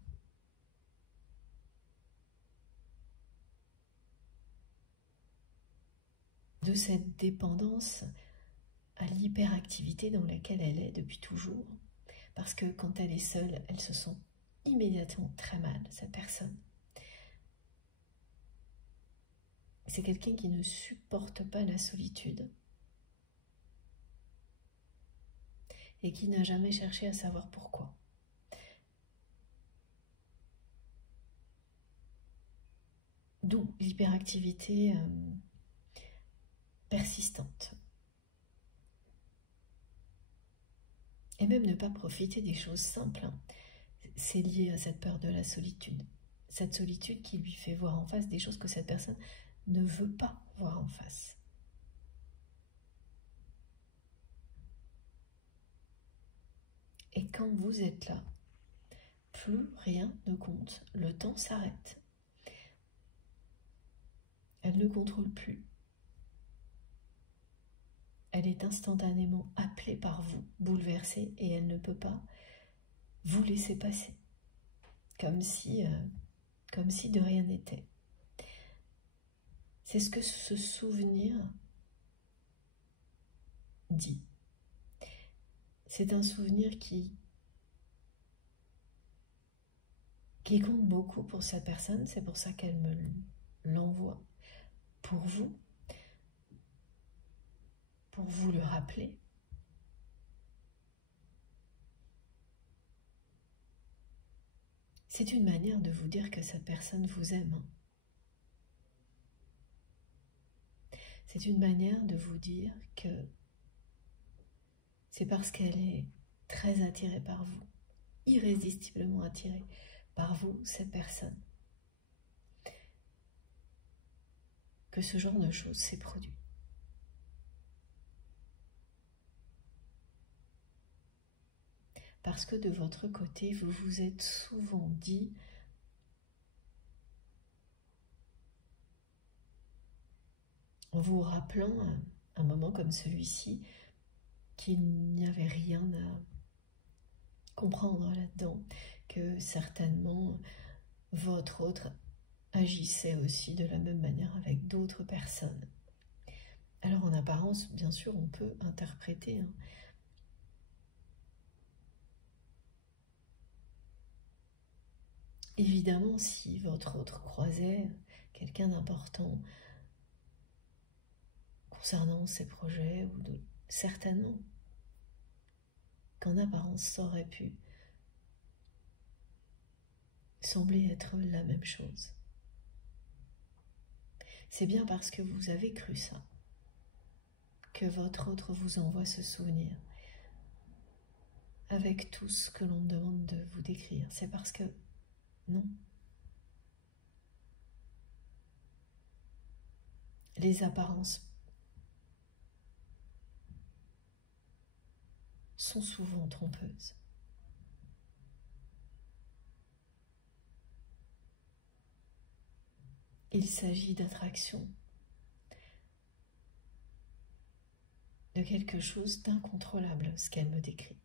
de cette dépendance à l'hyperactivité dans laquelle elle est depuis toujours. Parce que quand elle est seule, elle se sent immédiatement très mal, cette personne. C'est quelqu'un qui ne supporte pas la solitude et qui n'a jamais cherché à savoir pourquoi. D'où l'hyperactivité persistante. Et même ne pas profiter des choses simples, c'est lié à cette peur de la solitude. Cette solitude qui lui fait voir en face des choses que cette personne ne veut pas voir en face. Et quand vous êtes là, plus rien ne compte, le temps s'arrête. Elle ne contrôle plus. Elle est instantanément appelée par vous, bouleversée, et elle ne peut pas vous laisser passer. Comme si de rien n'était. C'est ce que ce souvenir dit. C'est un souvenir qui compte beaucoup pour cette personne, c'est pour ça qu'elle me l'envoie. Pour vous le rappeler. C'est une manière de vous dire que cette personne vous aime. C'est une manière de vous dire que c'est parce qu'elle est très attirée par vous, irrésistiblement attirée par vous, cette personne, que ce genre de choses s'est produit. Parce que de votre côté, vous vous êtes souvent dit en vous rappelant un moment comme celui-ci qu'il n'y avait rien à comprendre là-dedans, que certainement votre autre agissait aussi de la même manière avec d'autres personnes. Alors en apparence, bien sûr, on peut interpréter. Évidemment, si votre autre croisait quelqu'un d'important concernant ses projets ou d'autres, certainement qu'en apparence, ça aurait pu sembler être la même chose. C'est bien parce que vous avez cru ça que votre autre vous envoie ce souvenir avec tout ce que l'on demande de vous décrire. C'est parce que non. Les apparences sont souvent trompeuses. Il s'agit d'attraction, de quelque chose d'incontrôlable, ce qu'elle me décrit.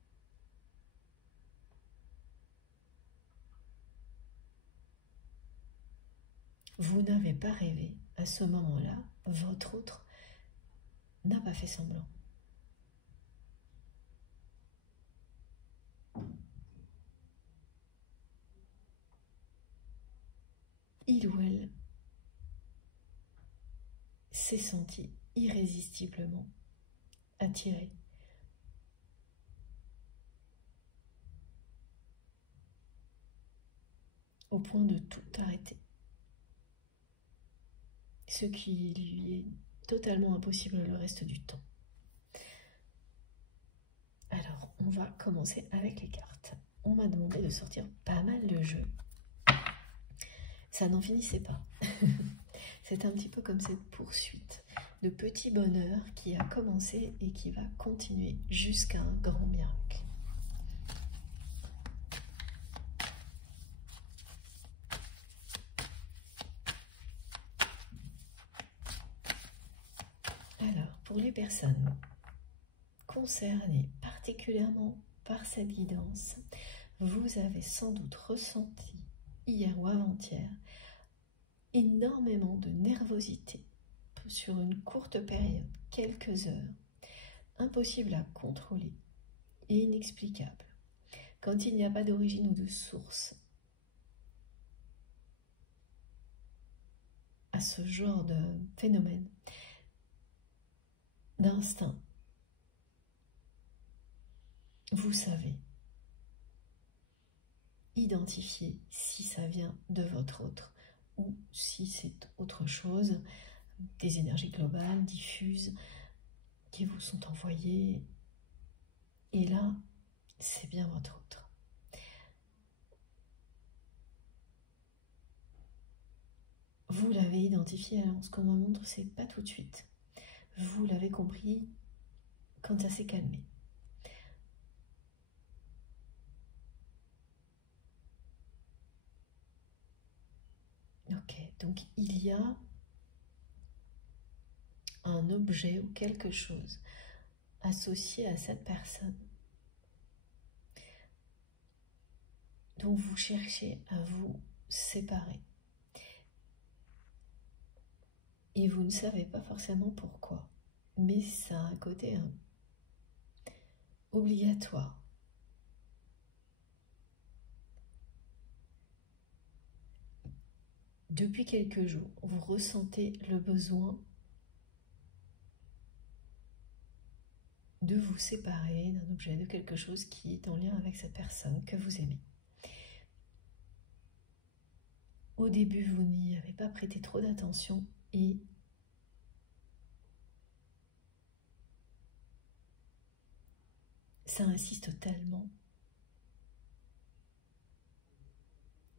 Vous n'avez pas rêvé à ce moment-là, votre autre n'a pas fait semblant. Il ou elle s'est senti irrésistiblement attiré. Au point de tout arrêter. Ce qui lui est totalement impossible le reste du temps. Alors, on va commencer avec les cartes. On m'a demandé de sortir pas mal de jeux. Ça n'en finissait pas. C'est un petit peu comme cette poursuite de petit bonheur qui a commencé et qui va continuer jusqu'à un grand miracle. Alors, pour les personnes concernées particulièrement par cette guidance, vous avez sans doute ressenti hier ou avant-hier énormément de nervosité sur une courte période, quelques heures, impossible à contrôler et inexplicable, quand il n'y a pas d'origine ou de source à ce genre de phénomène, d'instinct. Vous savez identifier si ça vient de votre autre ou si c'est autre chose, des énergies globales, diffuses, qui vous sont envoyées. Et là, c'est bien votre autre. Vous l'avez identifié, alors ce qu'on me montre, c'est pas tout de suite. Vous l'avez compris quand ça s'est calmé. Ok, donc il y a un objet ou quelque chose associé à cette personne dont vous cherchez à vous séparer. Et vous ne savez pas forcément pourquoi, mais ça a un côté obligatoire. Depuis quelques jours, vous ressentez le besoin de vous séparer d'un objet, de quelque chose qui est en lien avec cette personne que vous aimez. Au début, vous n'y avez pas prêté trop d'attention et ça insiste tellement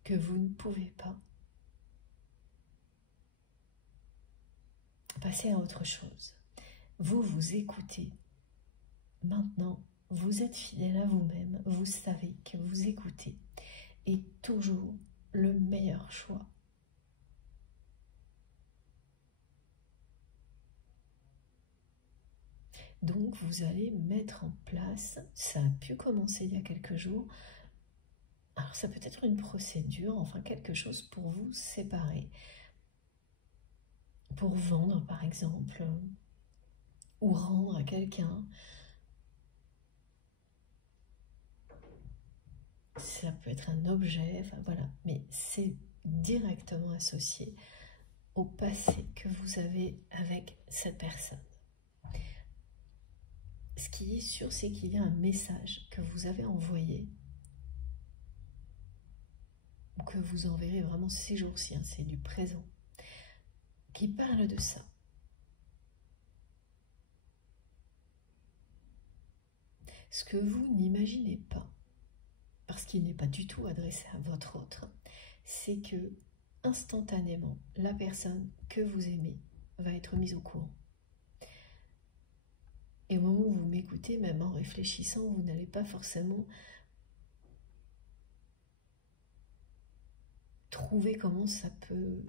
que vous ne pouvez pas passer à autre chose. Vous vous écoutez. Maintenant, vous êtes fidèle à vous-même. Vous savez que vous écoutez est toujours le meilleur choix. Donc, vous allez mettre en place, ça a pu commencer il y a quelques jours, alors ça peut être une procédure, enfin quelque chose pour vous séparer. Pour vendre, par exemple, ou rendre à quelqu'un. Ça peut être un objet, enfin voilà, mais c'est directement associé au passé que vous avez avec cette personne. Ce qui est sûr, c'est qu'il y a un message que vous avez envoyé, ou que vous enverrez vraiment ces jours-ci, hein, c'est du présent, qui parle de ça. Ce que vous n'imaginez pas, parce qu'il n'est pas du tout adressé à votre autre, c'est que instantanément, la personne que vous aimez va être mise au courant. Et au moment où vous m'écoutez, même en réfléchissant, vous n'allez pas forcément trouver comment ça peut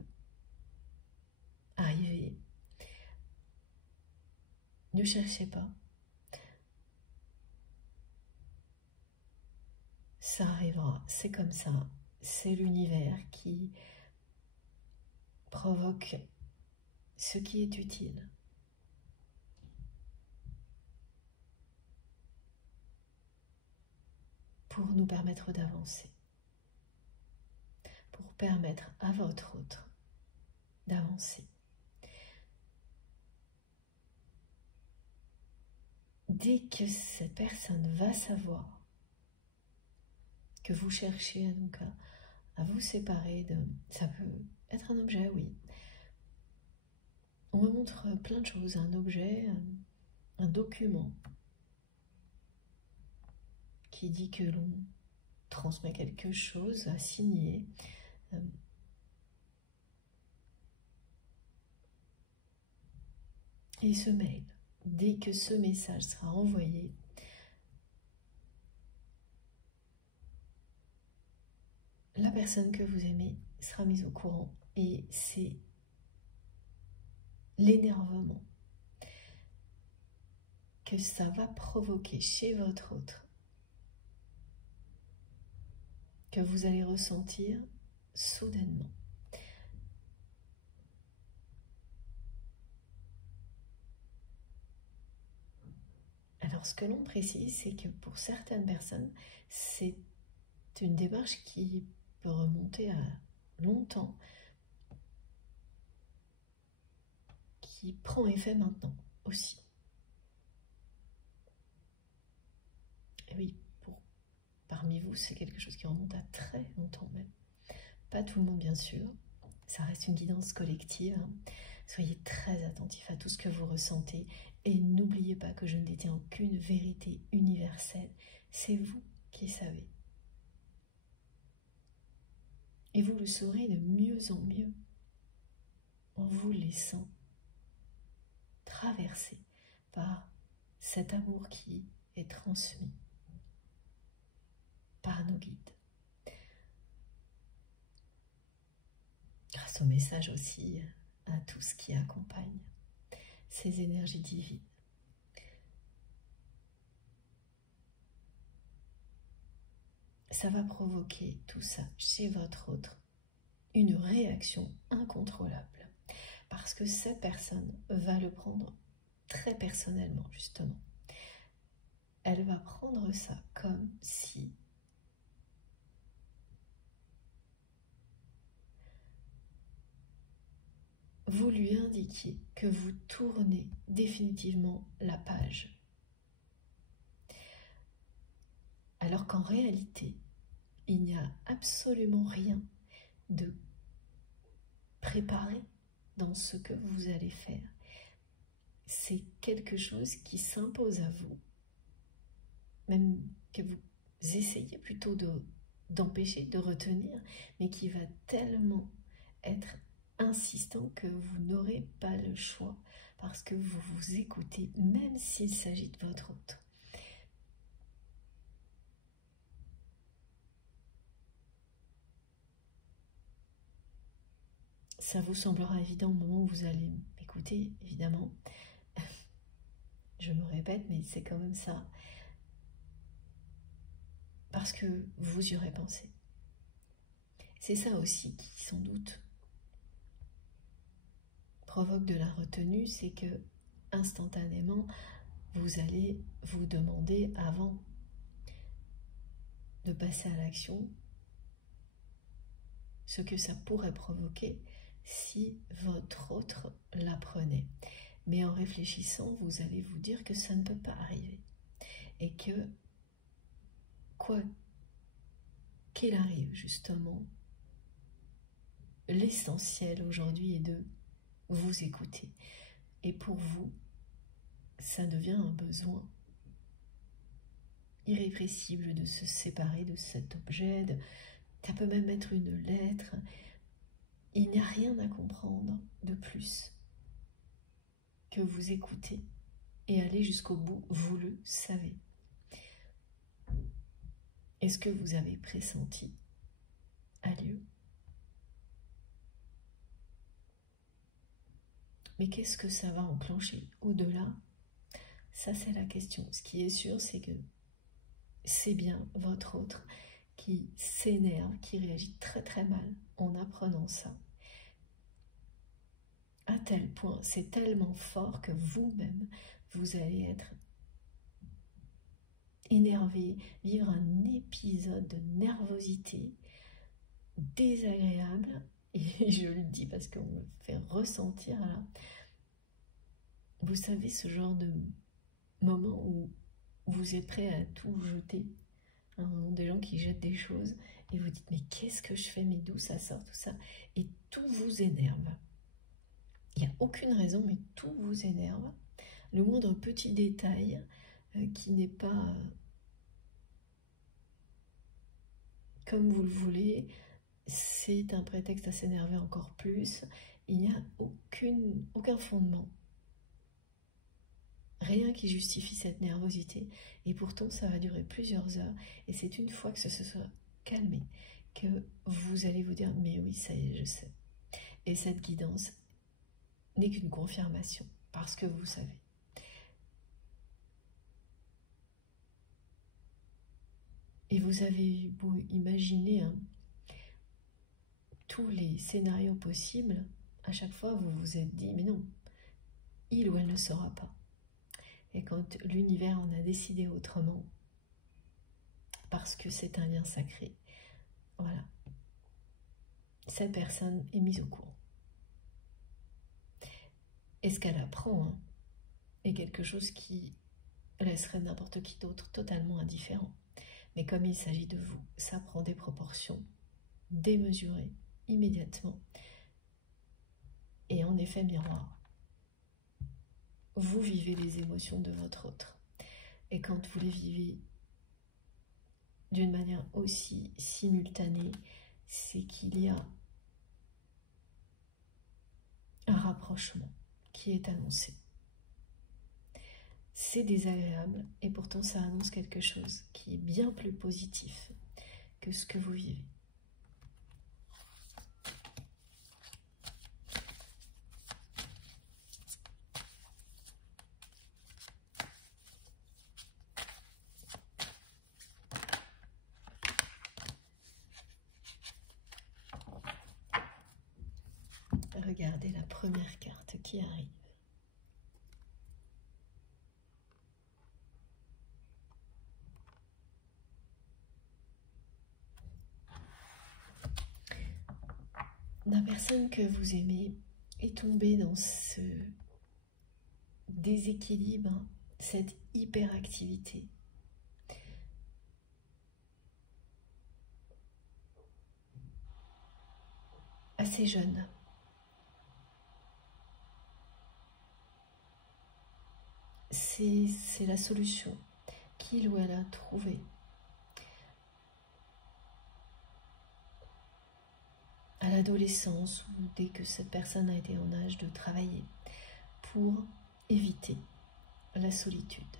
arriver. Ne cherchez pas, ça arrivera, c'est comme ça, c'est l'univers qui provoque ce qui est utile. Pour nous permettre d'avancer, pour permettre à votre autre d'avancer. Dès que cette personne va savoir que vous cherchez donc à vous séparer de... Ça peut être un objet, oui. On me montre plein de choses, un objet, un document qui dit que l'on transmet quelque chose à signer. Et ce mail, dès que ce message sera envoyé, la personne que vous aimez sera mise au courant et c'est l'énervement que ça va provoquer chez votre autre que vous allez ressentir soudainement. Alors ce que l'on précise, c'est que pour certaines personnes, c'est une démarche qui peut remonter à longtemps, qui prend effet maintenant aussi. Et oui, parmi vous, c'est quelque chose qui remonte à très longtemps même. Pas tout le monde, bien sûr. Ça reste une guidance collective. Soyez très attentifs à tout ce que vous ressentez. Et n'oubliez pas que je ne détiens aucune vérité universelle. C'est vous qui savez. Et vous le saurez de mieux en mieux en vous laissant traverser par cet amour qui est transmis par nos guides. Grâce au message aussi, à tout ce qui accompagne ces énergies divines. Ça va provoquer tout ça chez votre autre, une réaction incontrôlable, parce que cette personne va le prendre très personnellement, justement. Elle va prendre ça comme si vous lui indiquiez que vous tournez définitivement la page. Alors qu'en réalité, il n'y a absolument rien de préparé dans ce que vous allez faire. C'est quelque chose qui s'impose à vous, même que vous essayez plutôt d'empêcher, de retenir, mais qui va tellement être insistant que vous n'aurez pas le choix parce que vous vous écoutez, même s'il s'agit de votre autre. Ça vous semblera évident au moment où vous allez m'écouter, évidemment. Je me répète, mais c'est quand même ça. Parce que vous y aurez pensé. C'est ça aussi qui, sans doute, provoque de la retenue, c'est que instantanément, vous allez vous demander avant de passer à l'action ce que ça pourrait provoquer si votre autre l'apprenait. Mais en réfléchissant, vous allez vous dire que ça ne peut pas arriver. Et que, quoi qu'il arrive, justement, l'essentiel aujourd'hui est de vous écouter. Et pour vous, ça devient un besoin irrépressible de se séparer de cet objet, ça peut même être une lettre. Il n'y a rien à comprendre de plus que vous écoutez et aller jusqu'au bout, vous le savez. Est-ce que vous avez pressenti a lieu? Mais qu'est-ce que ça va enclencher au-delà? Ça, c'est la question. Ce qui est sûr, c'est que c'est bien votre autre qui s'énerve, qui réagit très très mal en apprenant ça. À tel point, c'est tellement fort que vous-même, vous allez être énervé, vivre un épisode de nervosité désagréable, et je le dis parce qu'on me fait ressentir là. Vous savez, ce genre de moment où vous êtes prêt à tout jeter, hein, des gens qui jettent des choses, et vous dites mais qu'est-ce que je fais, mais d'où ça sort tout ça, et tout vous énerve. Il n'y a aucune raison, mais tout vous énerve. Le moindre petit détail qui n'est pas comme vous le voulez, c'est un prétexte à s'énerver encore plus. Il n'y a aucun fondement. Rien qui justifie cette nervosité. Et pourtant, ça va durer plusieurs heures. Et c'est une fois que ça se sera calmé que vous allez vous dire « mais oui, ça y est, je sais ». Et cette guidance n'est qu'une confirmation, parce que vous savez. Et vous avez beau imaginer tous les scénarios possibles, à chaque fois vous vous êtes dit, mais non, il ou elle ne saura pas. Et quand l'univers en a décidé autrement, parce que c'est un lien sacré, voilà, cette personne est mise au courant. Et ce qu'elle apprend est quelque chose qui laisserait n'importe qui d'autre totalement indifférent. Mais comme il s'agit de vous, ça prend des proportions démesurées, immédiatement. Et en effet miroir, vous vivez les émotions de votre autre. Et quand vous les vivez d'une manière aussi simultanée, c'est qu'il y a un rapprochement qui est annoncé. C'est désagréable et pourtant ça annonce quelque chose qui est bien plus positif que ce que vous vivez. Regardez la première carte qui arrive. La personne que vous aimez est tombée dans ce déséquilibre, cette hyperactivité. Assez jeune. C'est la solution qu'il ou elle a trouvée à l'adolescence ou dès que cette personne a été en âge de travailler pour éviter la solitude.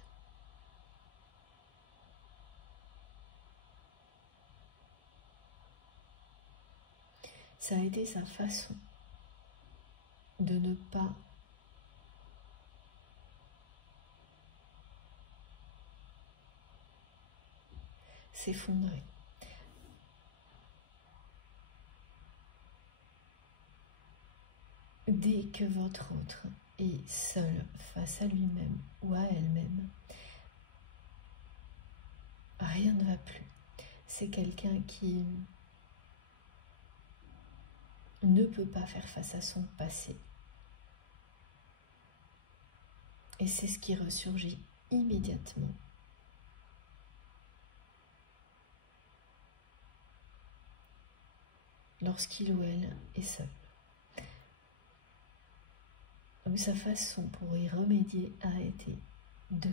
Ça a été sa façon de ne pas s'effondrer. Dès que votre autre est seul face à lui-même ou à elle-même, rien ne va plus. C'est quelqu'un qui ne peut pas faire face à son passé. Et c'est ce qui ressurgit immédiatement. Lorsqu'il ou elle est seul. Donc sa façon pour y remédier a été de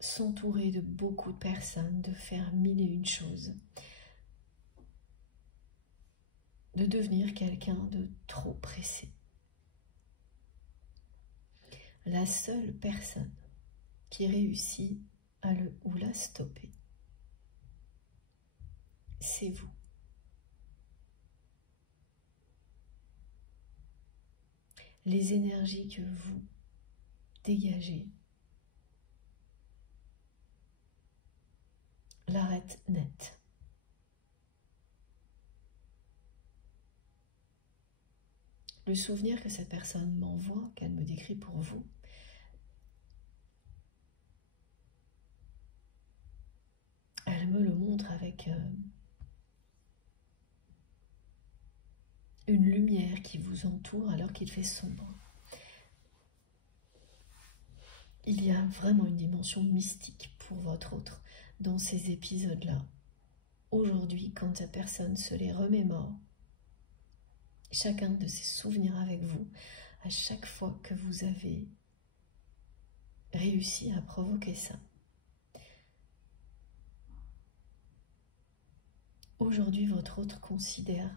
s'entourer de beaucoup de personnes, de faire mille et une choses, de devenir quelqu'un de trop pressé. La seule personne qui réussit à le ou la stopper, c'est vous. Les énergies que vous dégager. L'arrête net. Le souvenir que cette personne m'envoie, qu'elle me décrit pour vous, elle me le montre avec une lumière qui vous entoure alors qu'il fait sombre. Il y a vraiment une dimension mystique pour votre autre dans ces épisodes-là. Aujourd'hui, quand cette personne se les remémore, chacun de ses souvenirs avec vous, à chaque fois que vous avez réussi à provoquer ça. Aujourd'hui, votre autre considère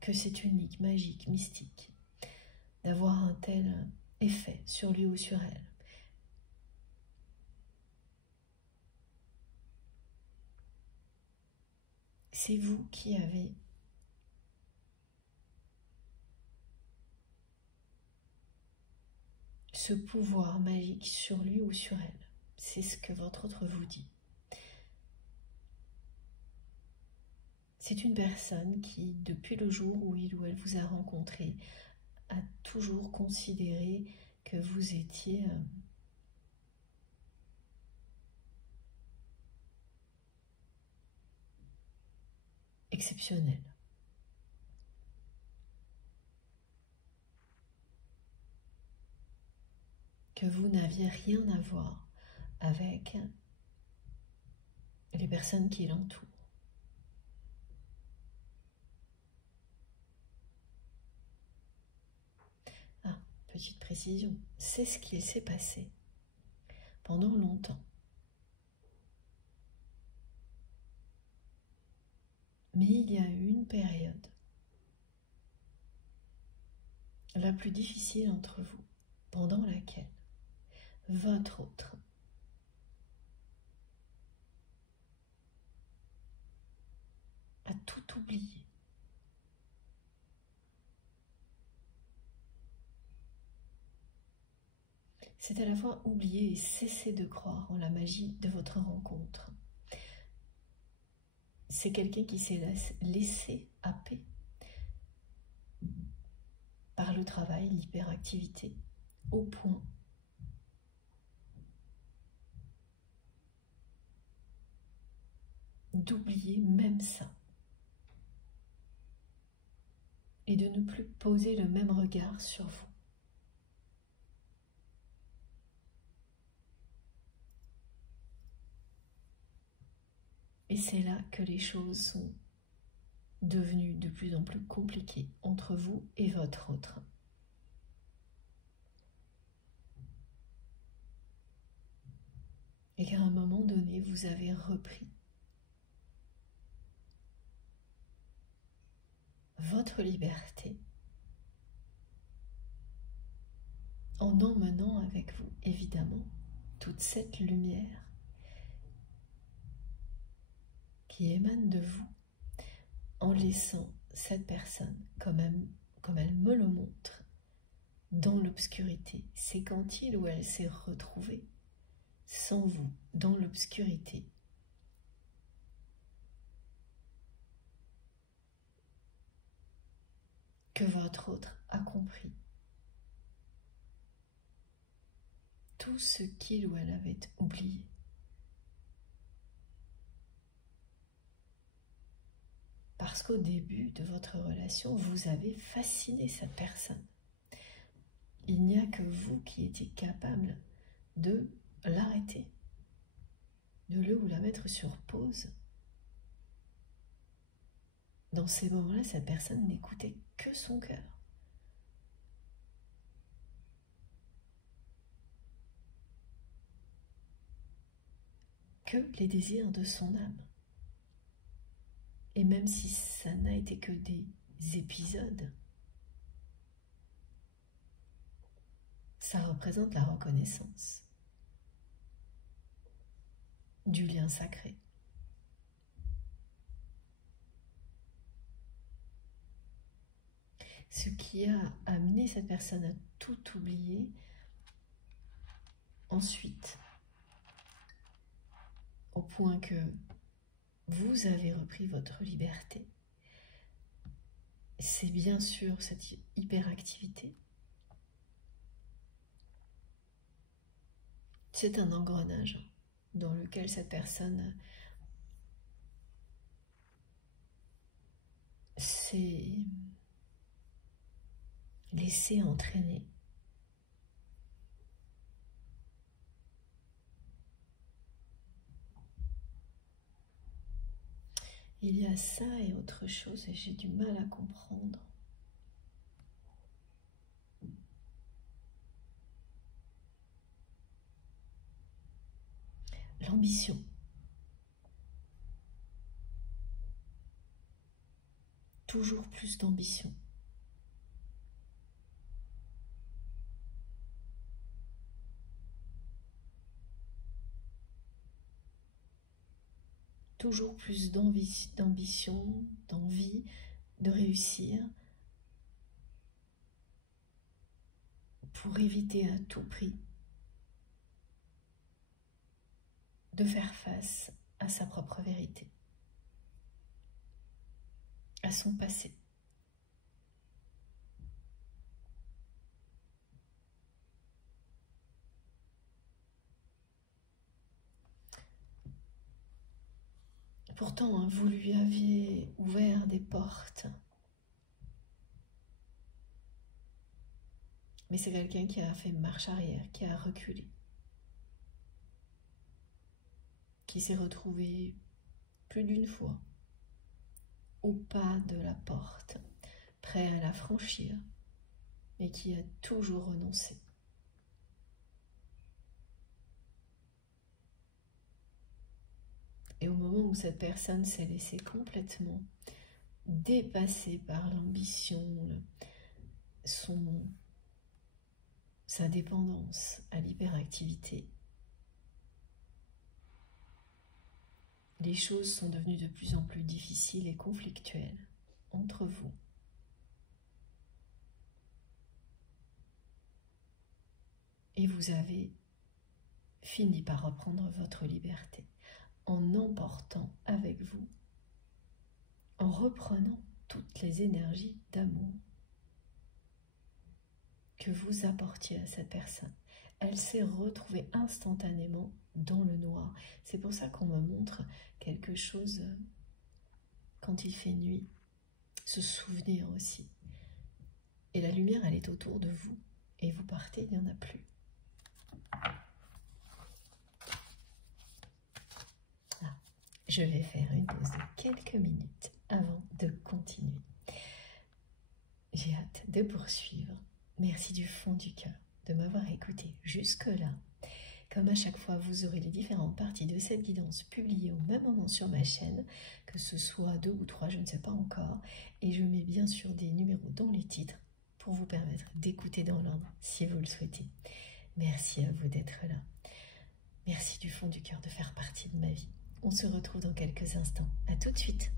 que c'est unique, magique, mystique, d'avoir un tel effet sur lui ou sur elle. C'est vous qui avez ce pouvoir magique sur lui ou sur elle. C'est ce que votre autre vous dit. C'est une personne qui, depuis le jour où il ou elle vous a rencontré, a toujours considéré que vous étiez exceptionnel. Que vous n'aviez rien à voir avec les personnes qui l'entourent. Ah, petite précision, c'est ce qu'il s'est passé pendant longtemps. Mais il y a eu une période la plus difficile entre vous, pendant laquelle votre autre a tout oublié. C'est à la fois oublier et cesser de croire en la magie de votre rencontre. C'est quelqu'un qui s'est laissé happer par le travail, l'hyperactivité, au point d'oublier même ça et de ne plus poser le même regard sur vous. Et c'est là que les choses sont devenues de plus en plus compliquées entre vous et votre autre. Et qu'à un moment donné, vous avez repris votre liberté en emmenant avec vous, évidemment, toute cette lumière qui émane de vous, en laissant cette personne, comme elle me le montre, dans l'obscurité. C'est quand il ou elle s'est retrouvé sans vous, dans l'obscurité, que votre autre a compris tout ce qu'il ou elle avait oublié. Parce qu'au début de votre relation, vous avez fasciné cette personne. Il n'y a que vous qui étiez capable de l'arrêter, de le ou la mettre sur pause. Dans ces moments-là, cette personne n'écoutait que son cœur. Que les désirs de son âme. Et même si ça n'a été que des épisodes, ça représente la reconnaissance du lien sacré. ce qui a amené cette personne à tout oublier ensuite, au point que vous avez repris votre liberté. C'est bien sûr cette hyperactivité. C'est un engrenage dans lequel cette personne s'est laissée entraîner. Il y a ça et autre chose et j'ai du mal à comprendre. L'ambition. Toujours plus d'ambition. Toujours plus d'ambition, d'envie de réussir pour éviter à tout prix de faire face à sa propre vérité, à son passé. Pourtant, hein, vous lui aviez ouvert des portes. Mais c'est quelqu'un qui a fait marche arrière, qui a reculé, qui s'est retrouvé plus d'une fois au pas de la porte, prêt à la franchir, mais qui a toujours renoncé. Et au moment où cette personne s'est laissée complètement dépassée par l'ambition, sa dépendance à l'hyperactivité, les choses sont devenues de plus en plus difficiles et conflictuelles entre vous. Et vous avez fini par reprendre votre liberté en emportant avec vous, en reprenant toutes les énergies d'amour que vous apportiez à cette personne. Elle s'est retrouvée instantanément dans le noir. C'est pour ça qu'on me montre quelque chose quand il fait nuit, ce souvenir aussi. Et la lumière, elle est autour de vous. Et vous partez, il n'y en a plus. Ah, je vais faire une pause de quelques minutes avant de continuer. J'ai hâte de poursuivre. Merci du fond du cœur de m'avoir écouté jusque-là. Comme à chaque fois, vous aurez les différentes parties de cette guidance publiées au même moment sur ma chaîne, que ce soit 2 ou 3, je ne sais pas encore. Et je mets bien sûr des numéros dans les titres pour vous permettre d'écouter dans l'ordre si vous le souhaitez. Merci à vous d'être là. Merci du fond du cœur de faire partie de ma vie. On se retrouve dans quelques instants. À tout de suite.